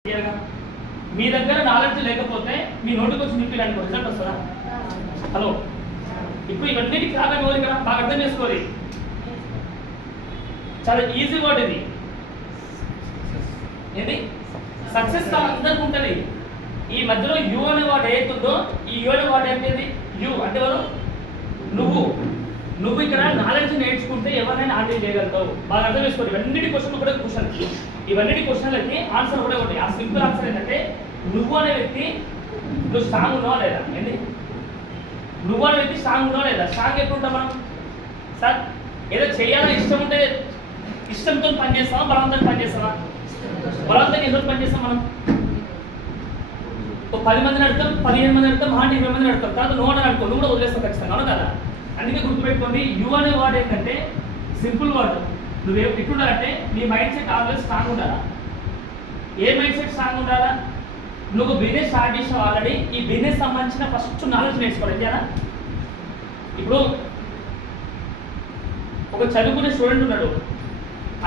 మీ దగ్గర నాలెడ్జ్ లేకపోతే మీ నోటికి వచ్చి నింపిడానికి రిజల్ట్ వస్తుందా? హలో, ఇప్పుడు ఇవన్నిటికి కాదని ఇక్కడ బాగా అర్థం చేసుకోవాలి. చాలా ఈజీ వర్డ్ ఇది. ఏంటి సక్సెస్ అందరికి ఉంటుంది. ఈ మధ్యలో యూ అనే వర్డ్ ఏతుందో ఈ యూ అనే వర్డ్ ఏంటి? యూ అంటే ఎవరు? నువ్వు ఇక్కడ నాలెడ్జ్ నేర్చుకుంటే ఎవరినైనా హ్యాండిల్ చేయగలుగుతావు. బాగా అర్థం చేసుకోండి. ఇవన్నిటి క్వశ్చన్ కూడా క్వశ్చన్, ఇవన్నిటి క్వశ్చన్లకి ఆన్సర్ కూడా ఒకటి. ఆ సింపుల్ ఆన్సర్ ఏంటంటే నువ్వు అనే వ్యక్తి నువ్వు స్ట్రాంగ్ ఉన్నావా లేదా? ఏంటి నువ్వు అనే వ్యక్తి స్ట్రాంగ్ ఉన్నావా లేదా? స్ట్రాంగ్ ఎప్పుడు ఉంటాం మనం? సార్ ఏదో చేయాలని ఇష్టం ఉంటే ఇష్టంతో పనిచేస్తామా, బలవంతంగా పనిచేస్తామా? బలవంతంగా ఎందుకు పనిచేస్తాం మనం? ఒక 10 మందిని అడుగుతాం, 15 మంది అడుగుతాం, 20 మందిని అడుగుతాం, తర్వాత నువ్వు అని అడుకో, నువ్వు కూడా వదిలేస్తావు ఖచ్చితంగా, అవును కదా? అందుకే గుర్తుపెట్టుకోండి, యూ అనే వర్డ్ ఏంటంటే సింపుల్ వర్డ్. నువ్వు ఎట్లుండాలంటే నీ మైండ్ సెట్ ఆల్వేస్ స్ట్రాంగ్ ఉండాలా. ఏ మైండ్ సెట్ స్ట్రాంగ్ ఉండాలా? నువ్వు బిజినెస్ స్టార్ట్ చేసావు ఆల్రెడీ, ఈ బిజినెస్ సంబంధించిన ఫస్ట్ నాలెడ్జ్ నేర్చుకోవాలి. ఏంటా? ఇప్పుడు ఒక చదువుకునే స్టూడెంట్ ఉన్నాడు,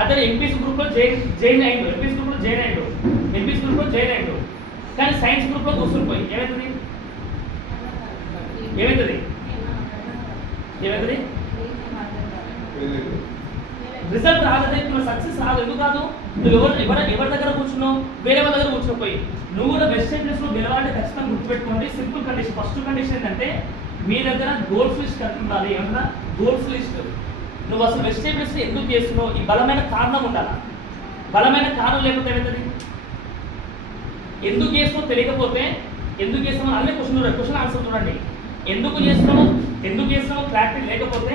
అతను ఎంపీసీ గ్రూప్లో జాయిన్ అయ్యాడు, ఎంపీసీ గ్రూప్లో జాయిన్ అయ్యాడు, కానీ సైన్స్ గ్రూప్లో కూర్చునిపోయి ఏమవుతుంది? రిజల్ట్ రాదు, నువ్వు సక్సెస్ రాదు. ఎందుకు కాదు? నువ్వు ఎవరి దగ్గర కూర్చున్నావు? వేరే వాళ్ళ దగ్గర కూర్చోపోయి. నువ్వు కూడా బెస్ట్ ప్లేస్లో గెలవాలంటే ఖచ్చితంగా గుర్తుపెట్టుకోండి. Simple condition. ఫస్ట్ కండిషన్ ఏంటంటే మీ దగ్గర గోల్స్ లిస్ట్ కరెక్ట్ ఉండాలి. ఏమన్నా గోల్స్ లిస్ట్. నువ్వు అసలు బెస్ట్ ప్లేస్ ఎందుకు చేస్తున్నావు? ఈ బలమైన కారణం ఉండాలి. బలమైన కారణం లేకపోతే ఏమవుతుంది? ఎందుకు చేస్తున్నావు తెలియకపోతే, ఎందుకు చేస్తున్నావు అన్నీ క్వశ్చన్ ఆన్సర్ చూడండి. ఎందుకు చేస్తున్నావు క్లారిటీ లేకపోతే,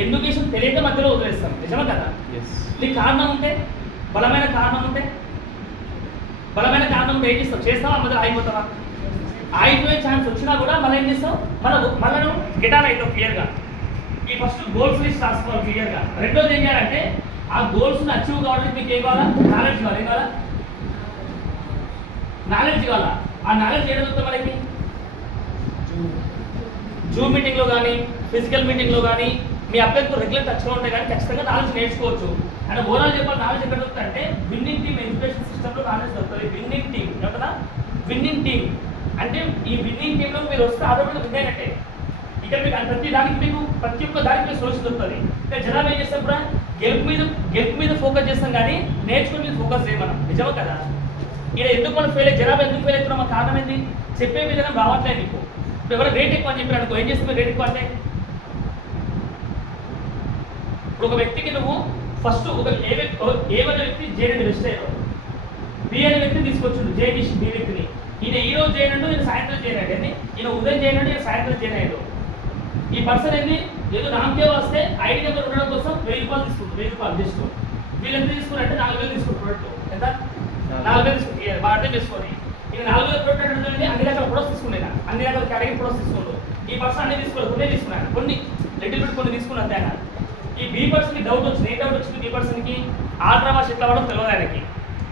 ఎందుకు చేసిన తెలియక మధ్యలో వదిలేస్తాం. నిజమే కదా? నీకు కారణం ఉంటే, బలమైన కారణం ఉంటే ఏం చేస్తావు? చేస్తావా? మధ్యలో ఆగిపోతావా? ఆగిపోయే ఛాన్స్ వచ్చినా కూడా మళ్ళీ ఏం చేస్తావు? మళ్ళీ నువ్వు గెటాన్ అవుతావు క్లియర్గా. ఈ ఫస్ట్ గోల్స్ లిస్ట్ రాసుకోవాలి క్లియర్గా. రెండోది ఏం చేయాలంటే ఆ గోల్స్ని అచీవ్ కావాలంటే మీకు ఏం కావాలా? నాలెడ్జ్ కావాలి. ఏం కావాలా? నాలెడ్జ్ కావాలా? ఆ నాలెడ్జ్ ఏం చదువుతాం మనకి? జూమ్ మీటింగ్లో కానీ, ఫిజికల్ మీటింగ్లో కానీ మీ అభ్యర్థులు రెగ్యులర్ టచ్లో ఉంటే కానీ ఖచ్చితంగా నాలెడ్జ్ నేర్చుకోవచ్చు. అంటే ఓవరాల్ చెప్పాలి, నాలెడ్జ్ ఎక్కడ దొరుకుతుంది అంటే విన్నింగ్ టీమ్ ఎడ్యుకేషన్ సిస్టంలో నాలెడ్జ్ దొరుకుతుంది. విన్నింగ్ టీమ్ ఏమంటారా? విన్నింగ్ టీమ్ అంటే ఈ విన్నింగ్ టీంలో మీరు వస్తే ఆటోమేటిక్గా విన్ అయినట్టే. ఇక్కడ మీకు ప్రతి ఒక్క దానికి మీకు సొల్యూషన్ దొరుకుతుంది. అంటే జనాలు ఏం చేస్తాం కూడా గెలుపు మీద ఫోకస్ చేస్తాం కానీ నేర్చుకుని మీద ఫోకస్ చేయం మనం. నిజమే కదా? ఇక్కడ ఎందుకు మనం జనాభా ఎందుకు ఫెయిల్ అవుతున్నాం? కారణం ఏంటి? చెప్పే విధానం రావట్లేదు నీకు. ఇప్పుడు ఎవరు రేట్ ఎక్కువ అని చెప్పారు అనుకో, ఏం చేస్తుంది? రేట్ ఎక్కువ అంటే ఇప్పుడు ఒక వ్యక్తికి నువ్వు ఫస్ట్ ఏ వ్యక్తి జేడీ బెస్ట్ అయ్యారు, బి అనే వ్యక్తిని తీసుకొచ్చిండు, జేడీ బి వ్యక్తిని. ఈయన ఈ రోజు చేయనండు, ఈయన సాయంత్రం చేయనండి అని, ఈయన ఉదయం చేయనండి, ఈయన సాయంత్రం చేయనాడు. ఈ పర్సన్ ఏంది ఏదో నామకే వస్తే ఐడి నెంబర్ ఉండడం కోసం 1000 రూపాయలు తీసుకుంటారు. 1000 రూపాయలు తీసుకో. వీళ్ళు ఎంత తీసుకున్నారంటే 4000 తీసుకుంటారు. ఎంత? 4000 తీసుకుంటారు. బాగా అర్థం చేసుకొని ఇక 4000 ప్రొడక్ట్ అంటే అన్ని రకాల ప్రొడక్ట్స్ తీసుకున్నాను, అన్ని రకాల కేటగిరీ ప్రొడక్ట్స్ తీసుకుంటారు. ఈ పర్సన్ అన్ని తీసుకోవాలి, కొన్ని తీసుకున్నాను, కొన్ని లిటిల్ బిట్ కొన్ని తీసుకున్నాను తేడా. ఈ బి పర్సన్కి డౌట్ వచ్చింది. ఏం డౌట్ వచ్చింది? బి పర్సన్కి ఆల్ట్రా వాష్ ఎట్లా అవ్వడం తెలియదు ఆయనకి,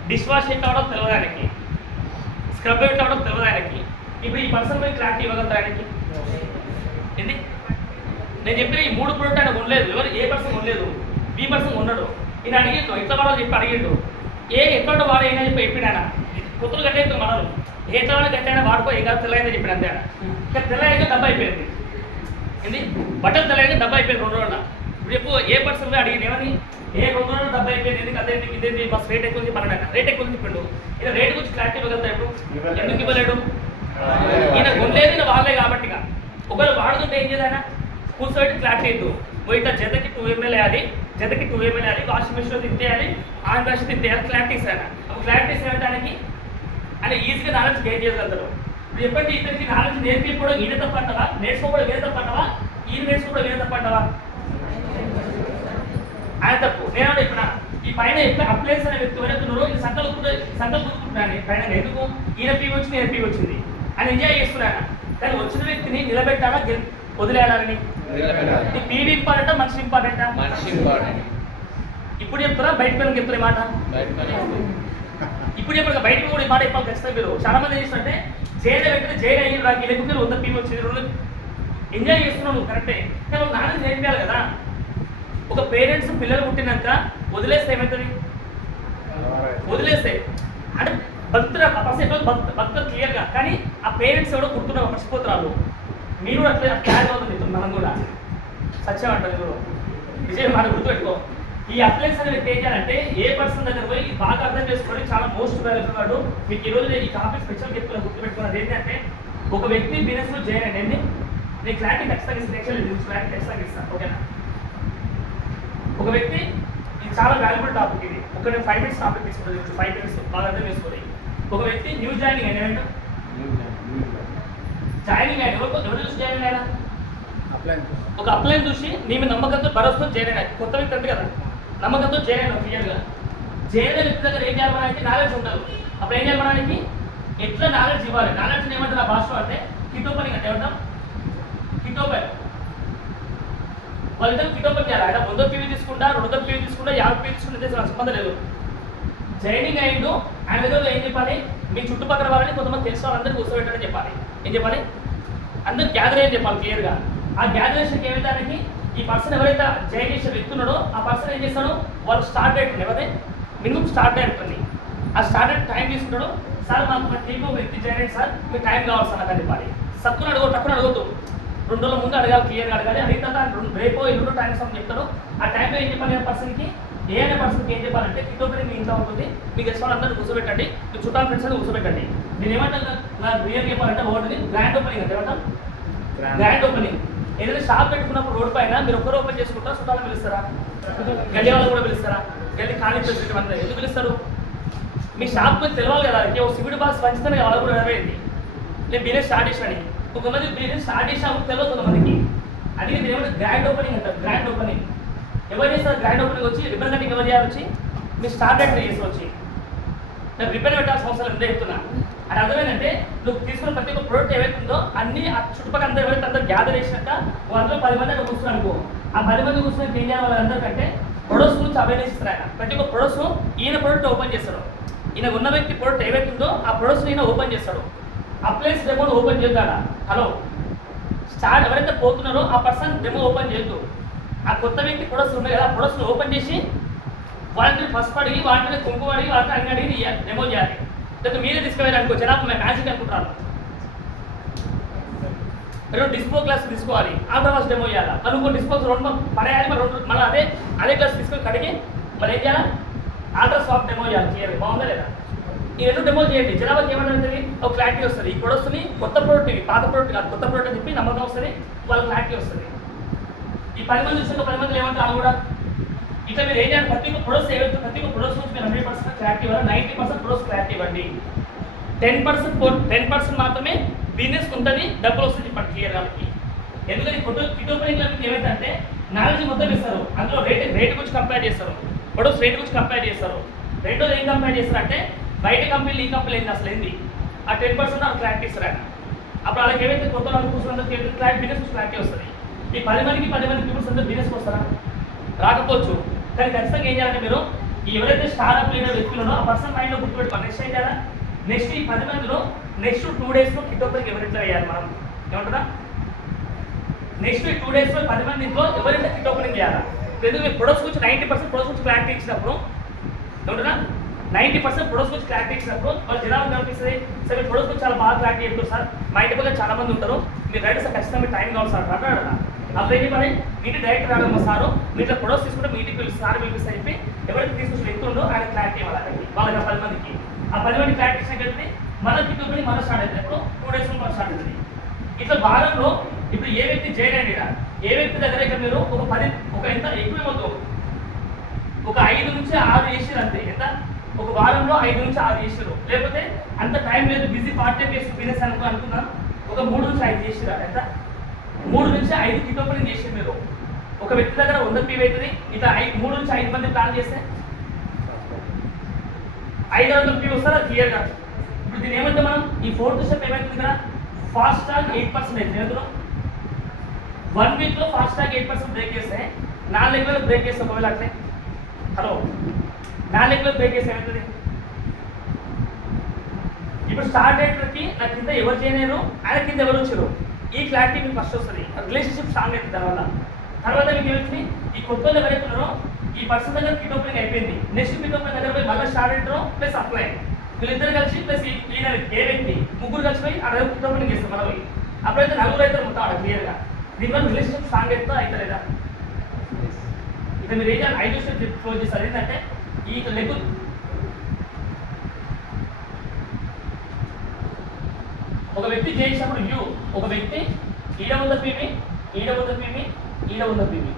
డిష్ వాష్ ఎట్లా అవ్వడం తెలియదు ఆయనకి, స్క్రబ్ ఎట్లా అవ్వడం తెలియదు ఆయనకి. ఇప్పుడు ఈ పర్సన్ పై క్లారిటీ ఇవ్వగలుగుతారు ఆయనకి? ఏంది నేను చెప్పిన ఈ 3 ప్రొడక్ట్ ఆయన కొనలేదు. ఎవరు? ఏ పర్సన్ కొనలేదు, బి పర్సన్ కొన్నాడు. ఈయన అడిగిండు ఎట్లా వాడో చెప్పి అడిగిండు. ఎట్లా వాడు అయినా చెప్పి చెప్పిన ఆయన కొత్తలు కట్టేది మనలు ఎట్లా వాడు కట్టైనా వాడుకో, ఏ కాదు తెల్లైందని చెప్పిన అంతే. ఇంకా తెల్లయ్యాక డబ్బా అయిపోయింది. ఏంది? బట్టలు తెల్లయ్యాక డబ్బా అయిపోయింది 2 రోజుల. ఇప్పుడు చెప్పు ఏ పర్సన్ అడిగింది ఏమని? 2 రోజులు డబ్బా అయిపోయింది. ఎందుకు అదేంటి ఇదేంటి బస్ రేట్ ఎక్కువ పన్నెండు రేట్ ఎక్కువ చెప్పిండు. ఇలా రేట్ గురించి క్లారిటీ ఇవ్వగలుగుతా. ఇప్పుడు ఎందుకు ఇవ్వలేడు? ఈయన కొనలేదు, ఈయన వాళ్ళే కాబట్టి. ఒకవేళ వాడుతుంటే ఏం చేయాలి? కూర్చోబెట్టి క్లారిటీ ఇద్దు. ఇట్లా జతకి 2 ml వేయాలి, వాషింగ్ మిషన్లో తింటేయాలి, ఆన్ బ్రష్ తింటేయాలి. క్లారిటీస్ అయినా క్లారిటీస్ వేయడానికి ఆయన ఈజీగా నాలెడ్జ్ గెయిన్ చేయగలుగుతారు. ఇప్పుడు చెప్పండి, ఇతనికి నాలెడ్జ్ నేర్పించడం ఈయన తప్పంటావా, నేర్చుకోవడం వేరే తప్పంటావా, ఈయన నేర్చుకోవడం వేరే తప్పంటావా? ఆయన తప్పు. నేను చెప్పిన ఈ పైన అప్లైన్స్ అనే వ్యక్తి ఎవరైతున్నారో ఈ సంకల్ కూర్చుకుంటున్నాను పైన. ఎందుకు? ఈయన పీ వచ్చింది, ఈయన పీ వచ్చింది అని ఎంజాయ్ చేస్తున్నాను. కానీ వచ్చిన వ్యక్తిని నిలబెట్టాలా వదిలేయాలని? పీవీ ఇంపార్టెంటా, మనిషి ఇంపార్టెంటా? ఇప్పుడు చెప్తారా బయట పిల్లలకి చెప్తారు ఈ మాట? ఇప్పుడు చెప్పారు బయటకు కూడా ఈ మాట చెప్పాలి ఖచ్చితంగా. మీరు చాలా మంది ఏం చేస్తారంటే జైలు పెట్టిన జైలు అయ్యి రాకి లేకపోతే 100 పీవీ వచ్చింది, 2 ఎంజాయ్ చేస్తున్నావు నువ్వు కరెక్టే. కానీ నాన్న నేర్పించాలి కదా. ఒక పేరెంట్స్ పిల్లలు పుట్టినాక వదిలేస్తే ఏమవుతుంది? వదిలేస్తే అంటే బతుకుతారు ఆ పర్సన్ ఎప్పుడు బతుకుతారు క్లియర్గా, కానీ ఆ పేరెంట్స్ ఎవడో గుర్తున్నారు మర్చిపోతున్నారు. మీరు కూడా అట్లా క్యారీ అవుతుంది, మనం కూడా సత్యం అంటారు మీరు విజయం మాట గుర్తుపెట్టుకో. ఈ అప్లైన్స్ అనేది ఏం చేయాలంటే ఏ పర్సన్ దగ్గర పోయి బాగా అర్థం చేసుకొని చాలా మోస్ట్ వాల్యుబుల్ వాడు. మీకు ఈరోజు నేను ఈ టాపిక్ స్పెషల్ చెప్తున్నా, గుర్తుపెట్టుకున్నది ఏంటంటే ఒక వ్యక్తి బిజినెస్లో చేయండి అండి. నేను క్లారిటీ ఖచ్చితంగా ఇస్తాను, క్లారిటీ ఖచ్చితంగా ఇస్తాను, ఓకేనా. ఒక వ్యక్తి, ఇది చాలా వాల్యుబుల్ టాపిక్, ఇది ఒక నేను 5 minutes టాపిక్ తీసుకుంటుంది, 5 minutes బాగా అర్థం చేసుకోవాలి. ఒక వ్యక్తి న్యూ జాయినింగ్ అయినా జాయినింగ్ అయిన ఎవరు చూసి జాయిన్ అయినా ఒక అప్లైన్ చూసి నీ మీద నమ్మకంతో భరోసాతో జాయిన్ అయినా కొత్త వ్యక్తి అంతే కదా, నమ్మకంతో జాయిన్ అయినా క్లియర్గా జాయిన్ అయిన వ్యక్తి దగ్గర ఏం చేయాలడానికి నాలెడ్జ్ ఉండదు. అప్పుడు ఏం చేయాలడానికి ఎట్లా నాలెడ్జ్ ఇవ్వాలి. నాలెడ్జ్ ఏమంటారు ఆ భాషలో అంటే కిట్ ఓపెనింగ్ అంటే ఏమంటాం, కిట్ ఓపెన్. వాళ్ళిద్దరు కిట్ ఓపెన్ చేయాలి. ఆయన 100 PV తీసుకుంటా, 200 PV తీసుకుంటా, 50 PV తీసుకుంటే సంబంధం లేదు. జాయినింగ్ అయ్యిండు, ఆయన దగ్గర ఏం చెప్పాలి, మీ చుట్టుపక్కల వాళ్ళని కొంతమంది తెలిసిన వాళ్ళందరినీ కూర్చోబెట్టాలని చెప్పాలి. ఏం చెప్పాలి, అందరు గ్యాదర్ అయ్యి చెప్పాలి క్లియర్గా. ఆ గ్యాదరేషన్కి ఏమైతే ఈ పర్సన్ ఎవరైతే జాయిన్ చేసే వ్యక్తి ఉన్నాడో ఆ పర్సన్ ఏం చేస్తాడో వాళ్ళు స్టార్ట్ డేట్ ఎవరైతే మినిమం స్టార్ట్ డేట్ ఉంది, ఆ స్టార్ట్ డేట్ టైం తీసుకుంటాడో, సార్ మాకు టీంలో వ్యక్తి జాయిన్ అయ్యింది సార్, మీకు టైం కావాలి సార్ అని చెప్పాలి. సక్కున టక్కున అడగొద్దు, 2 రోజుల ముందు అడగాలి, క్లియర్గా అడగాలి. అడిగిన రేపో 2 టైం సమయం చెప్తాడు. ఆ టైంలో ఏం చెప్పాలి, పర్సన్కి ఏ అనే పర్సన్కి ఏం చెప్పాలంటే కిట్ ఓపెనింగ్ మీ ఇంట్లో ఉంటుంది, మీకు తెలిసిన వాళ్ళందరూ కూర్చోబెట్టండి, మీ చుట్టాల ఫ్రెండ్స్ అని కూర్చోబెట్టండి. నేను ఏమంటాను నా రియల్ చెప్పాలంటే ఒకటి గ్రాండ్ ఓపెనింగ్ అంటే ఏమంటాం, గ్రాండ్ ఓపెనింగ్. ఏదైనా షాప్ పెట్టుకున్నప్పుడు రోడ్ పైన మీరు ఒక్కరు ఓపెన్ చేసుకుంటారా, చుట్టాలను పిలుస్తారా, గల్లీ వాళ్ళు కూడా పిలుస్తారా, గల్లీ ఖాళీ ప్రెసిడెంట్ అందరూ ఎందుకు పిలుస్తారు, మీ షాప్ మీకు తెలియాలి కదా. ఒక సివిడ్ బాక్స్ పంచుతానే వాళ్ళకు కూడా అర్థమైంది నేను బిజినెస్ స్టార్ట్ చేసాను. కొంతమంది బిజినెస్ స్టార్ట్ చేసినప్పుడు తెలియదు కొంతమందికి. అందుకే మీరు ఏమంటే గ్రాండ్ ఓపెనింగ్ అంటారు. గ్రాండ్ ఓపెనింగ్ ఎవరు చేస్తారు, గ్రాండ్ ఓపెనింగ్ వచ్చి రిబ్బన్ కటింగ్ ఎవరు చేయాలి వచ్చి మీరు స్టార్ట్ డేట్ చేసి వచ్చి నేను రిబ్బన్ పెట్టాల్సిన అవసరం ఎంత చెప్తున్నా. అది అర్థమైందంటే నువ్వు తీసుకున్న ప్రతి ఒక్క ప్రోడక్ట్ ఏవైతుందో అన్ని ఆ చుట్టుపక్కల అందరూ ఎవరైతే అందరూ గ్యాదర్ చేసినాక అందులో 10 మంది అక్కడ కూర్చున్నారు అనుకో, ఆ 10 మంది కూర్చున్న ఏం చేయాలి వాళ్ళందరికంటే ప్రొడక్ట్స్ గురించి అవేర్నెస్ ఇస్తారు. ఆయన ప్రతి ఒక్క ప్రొడక్ట్స్ ఈయన ప్రోడక్ట్ ఓపెన్ చేస్తాడు. ఈయన ఉన్న వ్యక్తి ప్రోడక్ట్ ఏవైతుందో ఆ ప్రొడక్ట్స్ ఈయన ఓపెన్ చేస్తాడు. అప్లైన్స్ డెమో ఓపెన్ చేద్దాడా, హలో స్టార్ట్ ఎవరైతే పోతున్నారో ఆ పర్సన్ డెమో ఓపెన్ చేయొద్దు. ఆ కొత్త వ్యక్తి ప్రొడక్ట్స్ ఉన్నాయి కదా, ప్రొడక్ట్స్ ఓపెన్ చేసి వాటిని ఫస్ట్ అడిగి వాటిని కుంకుమ అడిగి వాటిని అన్ని అడిగి డెమో చేయాలి. లేకపోతే మీరే తీసుకువెళ్ళి అనుకో, జనాభా మేము మ్యాజిక్ అనుకుంటాను, రెండు డిస్పో గ్లాస్ తీసుకోవాలి, ఆఫ్టర్ వాష్ డెమో చేయాలి. మరి ఇంకో డిస్పోస్ 2 పడేయాలి, మరి 2 మళ్ళీ అదే గ్లాస్ తీసుకొని కడిగి మరి ఏం చేయాలి, ఆల్ట్రా సాఫ్ట్ డెమో చేయాలి. చేయాలి బాగుందా లేదా, ఈ 2 డెమో చేయండి. జనాభాకి ఏమంటుంది ఒక క్లారిటీ వస్తుంది. ఈ ప్రొడక్ట్స్ని కొత్త ప్రోడక్ట్ ఇవి పాత ప్రోడక్ట్ కాదు, కొత్త ప్రోడక్ట్ అని చెప్పి నమ్మకం వస్తుంది, వాళ్ళ క్లారిటీ వస్తుంది. ఈ 10 మంది చూసిన 10 మంది ఏమంటారు కూడా ఇట్లా మీరు ఏం చేయాలి, ప్రతి ఒక్క ప్రొడక్ట్స్ ఏవైతే ప్రతి ఒక్క ప్రొడక్ట్స్ నుంచి మీరు 100% క్లారిటీ ఇవ్వాలి. 90% ప్రొడక్ట్స్ క్లారిటీ ఇవ్వండి. 10% మాత్రమే బిజినెస్ ఉంటుంది, డబ్బులు వస్తుంది చెప్పండి క్లియర్ వాళ్ళకి. ఎందుకంటే కిట్ ఓపెనింగ్లో మీకు ఏమైతే అంటే నాలెడ్జ్ మొత్తం ఇస్తారు, అందులో రేట్ గురించి కంపేర్ చేస్తారు, ప్రొడక్ట్స్ రేట్ గురించి కంపేర్ చేస్తారు. రెండోది ఏం కంపేర్ చేస్తారు అంటే బయట కంపెనీలు ఈ కంపెనీ ఏంది అసలు ఏంది, ఆ 10% వాళ్ళు క్లారిటీ ఇస్తారు ఆయన. అప్పుడు వాళ్ళకి ఏవైతే కొత్త వాళ్ళు కూర్చున్నందుకు క్లారిటీ బిజినెస్ క్లారిటీ వస్తుంది. ఈ 10 మందికి పీపుల్స్ అందరూ బిజినెస్కి వస్తారా, రాకపోవచ్చు. కానీ ఖచ్చితంగా ఏం చేయాలంటే మీరు ఎవరైతే స్టార్ట్అప్ లీడర్ వ్యక్తులను ఆ పర్సన్ మైండ్లో గుర్తుపెట్టుకోవాలి. నెక్స్ట్ ఏం చేయాలి, నెక్స్ట్ ఈ 10 మందిలో నెక్స్ట్ 2 daysలో కిట్ ఓపెనింగ్ ఎవరైతే అయ్యారు మనం ఏమంటారా, నెక్స్ట్ ఈ 2 daysలో 10 మందిలో ఎవరైతే కిట్ ఓపెనింగ్ చేయాలా. ఎందుకంటే ప్రొడక్ట్స్ గురించి 90% ప్రొడక్ట్స్ గురించి క్లారిటీ ఇచ్చినప్పుడు ఏమంటారా, 90% ప్రొడక్ట్స్ గురించి క్లారిటీ ఇచ్చినప్పుడు వాళ్ళు జనాలు కనిపిస్తుంది. సార్ మీరు ప్రొడక్ట్స్ గురించి చాలా బాగా క్లారిటీ చెప్తారు సార్, మా ఇంటి పక్కన చాలా మంది ఉంటారు, మీరు రైట్ సార్ ఖచ్చితంగా మీరు టైం కావాలి సార్ అంటారా. అప్పుడు ఏంటి మరి మీటి డైరెక్ట్ రావడం సారు మీ ఇట్లా ప్రొడక్ట్స్ తీసుకుంటే మీ ఇంటికి పిలుస్తారు, సార్ పిలిపిస్తా చెప్పి ఎవరైతే తీసుకొచ్చిన వ్యక్తి ఉందో ఆయన క్లారిటీ ఇవ్వాలి వాళ్ళకి. ఆ 10 మందికి ఆ 10 మంది క్లారిటీ ఇచ్చినట్టు మన కిట్ ఓపెనింగ్ మన స్టార్ట్ అవుతుంది. ఎప్పుడు 2 days మన స్టార్ట్ అవుతుంది. ఇట్లా వారంలో ఇప్పుడు ఏ వ్యక్తి జాయిన్ అయ్యాడు, ఏ వ్యక్తి దగ్గర ఇక్కడ మీరు ఒక ఎంత ఎక్కువ ఇవ్వద్దు, ఒక 5 నుంచి 6 చేసారు అంతే. ఎంత ఒక వారంలో 5 నుంచి 6 చేసారు, లేకపోతే అంత టైం లేదు బిజీ పార్ట్ టైం చేసి బిజినెస్ అనుకున్నాను ఒక 3 నుంచి 5 చేసారు. ఎంత 3 నుంచి 5 కిట్ ఓపెనింగ్ చేసారు మీరు. ఒక వ్యక్తి దగ్గర 100 PV అవుతుంది. ఇట్లా 3 నుంచి 5 మంది ప్లాన్ చేస్తే 500 PV వస్తారా క్లియర్గా. ఇప్పుడు దీని ఏమంటే మనం ఈ 4th స్టెప్ ఏమవుతుంది కదా, ఫాస్ట్ ట్రాక్ 8% అవుతుంది. ఎందులో 1 వీక్లో ఫాస్ట్ ట్రాక్ 8% బ్రేక్ చేస్తే 4 లెక్కలు బ్రేక్ చేస్తే ఒకవేళ అట్లే హలో 4 లెక్కలు బ్రేక్ చేస్తే ఏమవుతుంది. ఇప్పుడు స్టార్ట్ డేట్కి నా కింద ఎవరు చేయలేరు, ఆయన కింద ఎవరు వచ్చారు, ఈ క్లారిటీ మీకు ఫస్ట్ వస్తుంది. రిలేషన్షిప్ స్ట్రాంగ్ అవుతుంది. తర్వాత మీకు ఏమవుతుంది, ఈ కొత్త ఎవరైతే ఉన్నారో ఈ పర్సన్ దగ్గర కిట్ ఓపెనింగ్ అయిపోయింది, నెక్స్ట్ కిట్ ఓపెనింగ్ దగ్గర పోయి మళ్ళీ స్టార్ట్ అవుతారో ప్లస్ అప్లై వీళ్ళిద్దరు కలిసి ప్లస్ ఈయన ఏ వ్యక్తి ముగ్గురు కలిసిపోయి అక్కడ ఓపెనింగ్ చేస్తారు మనం పోయి అప్పుడైతే నలుగురు అయితే మొత్తం అక్కడ క్లియర్గా దీనివల్ల రిలేషన్షిప్ స్ట్రాంగ్ అవుతుందా అయితే లేదా ఇక మీరు ఏం చేయాలి 5 స్టెప్ క్లోజ్ చేస్తారు ఏంటంటే ఈ లెగ్ ఒక వ్యక్తి చేసినప్పుడు యూ ఒక వ్యక్తి ఈడ ఉన్న పీవి ఈడ ఉన్న పీవి ఈడ ఉన్న పీవి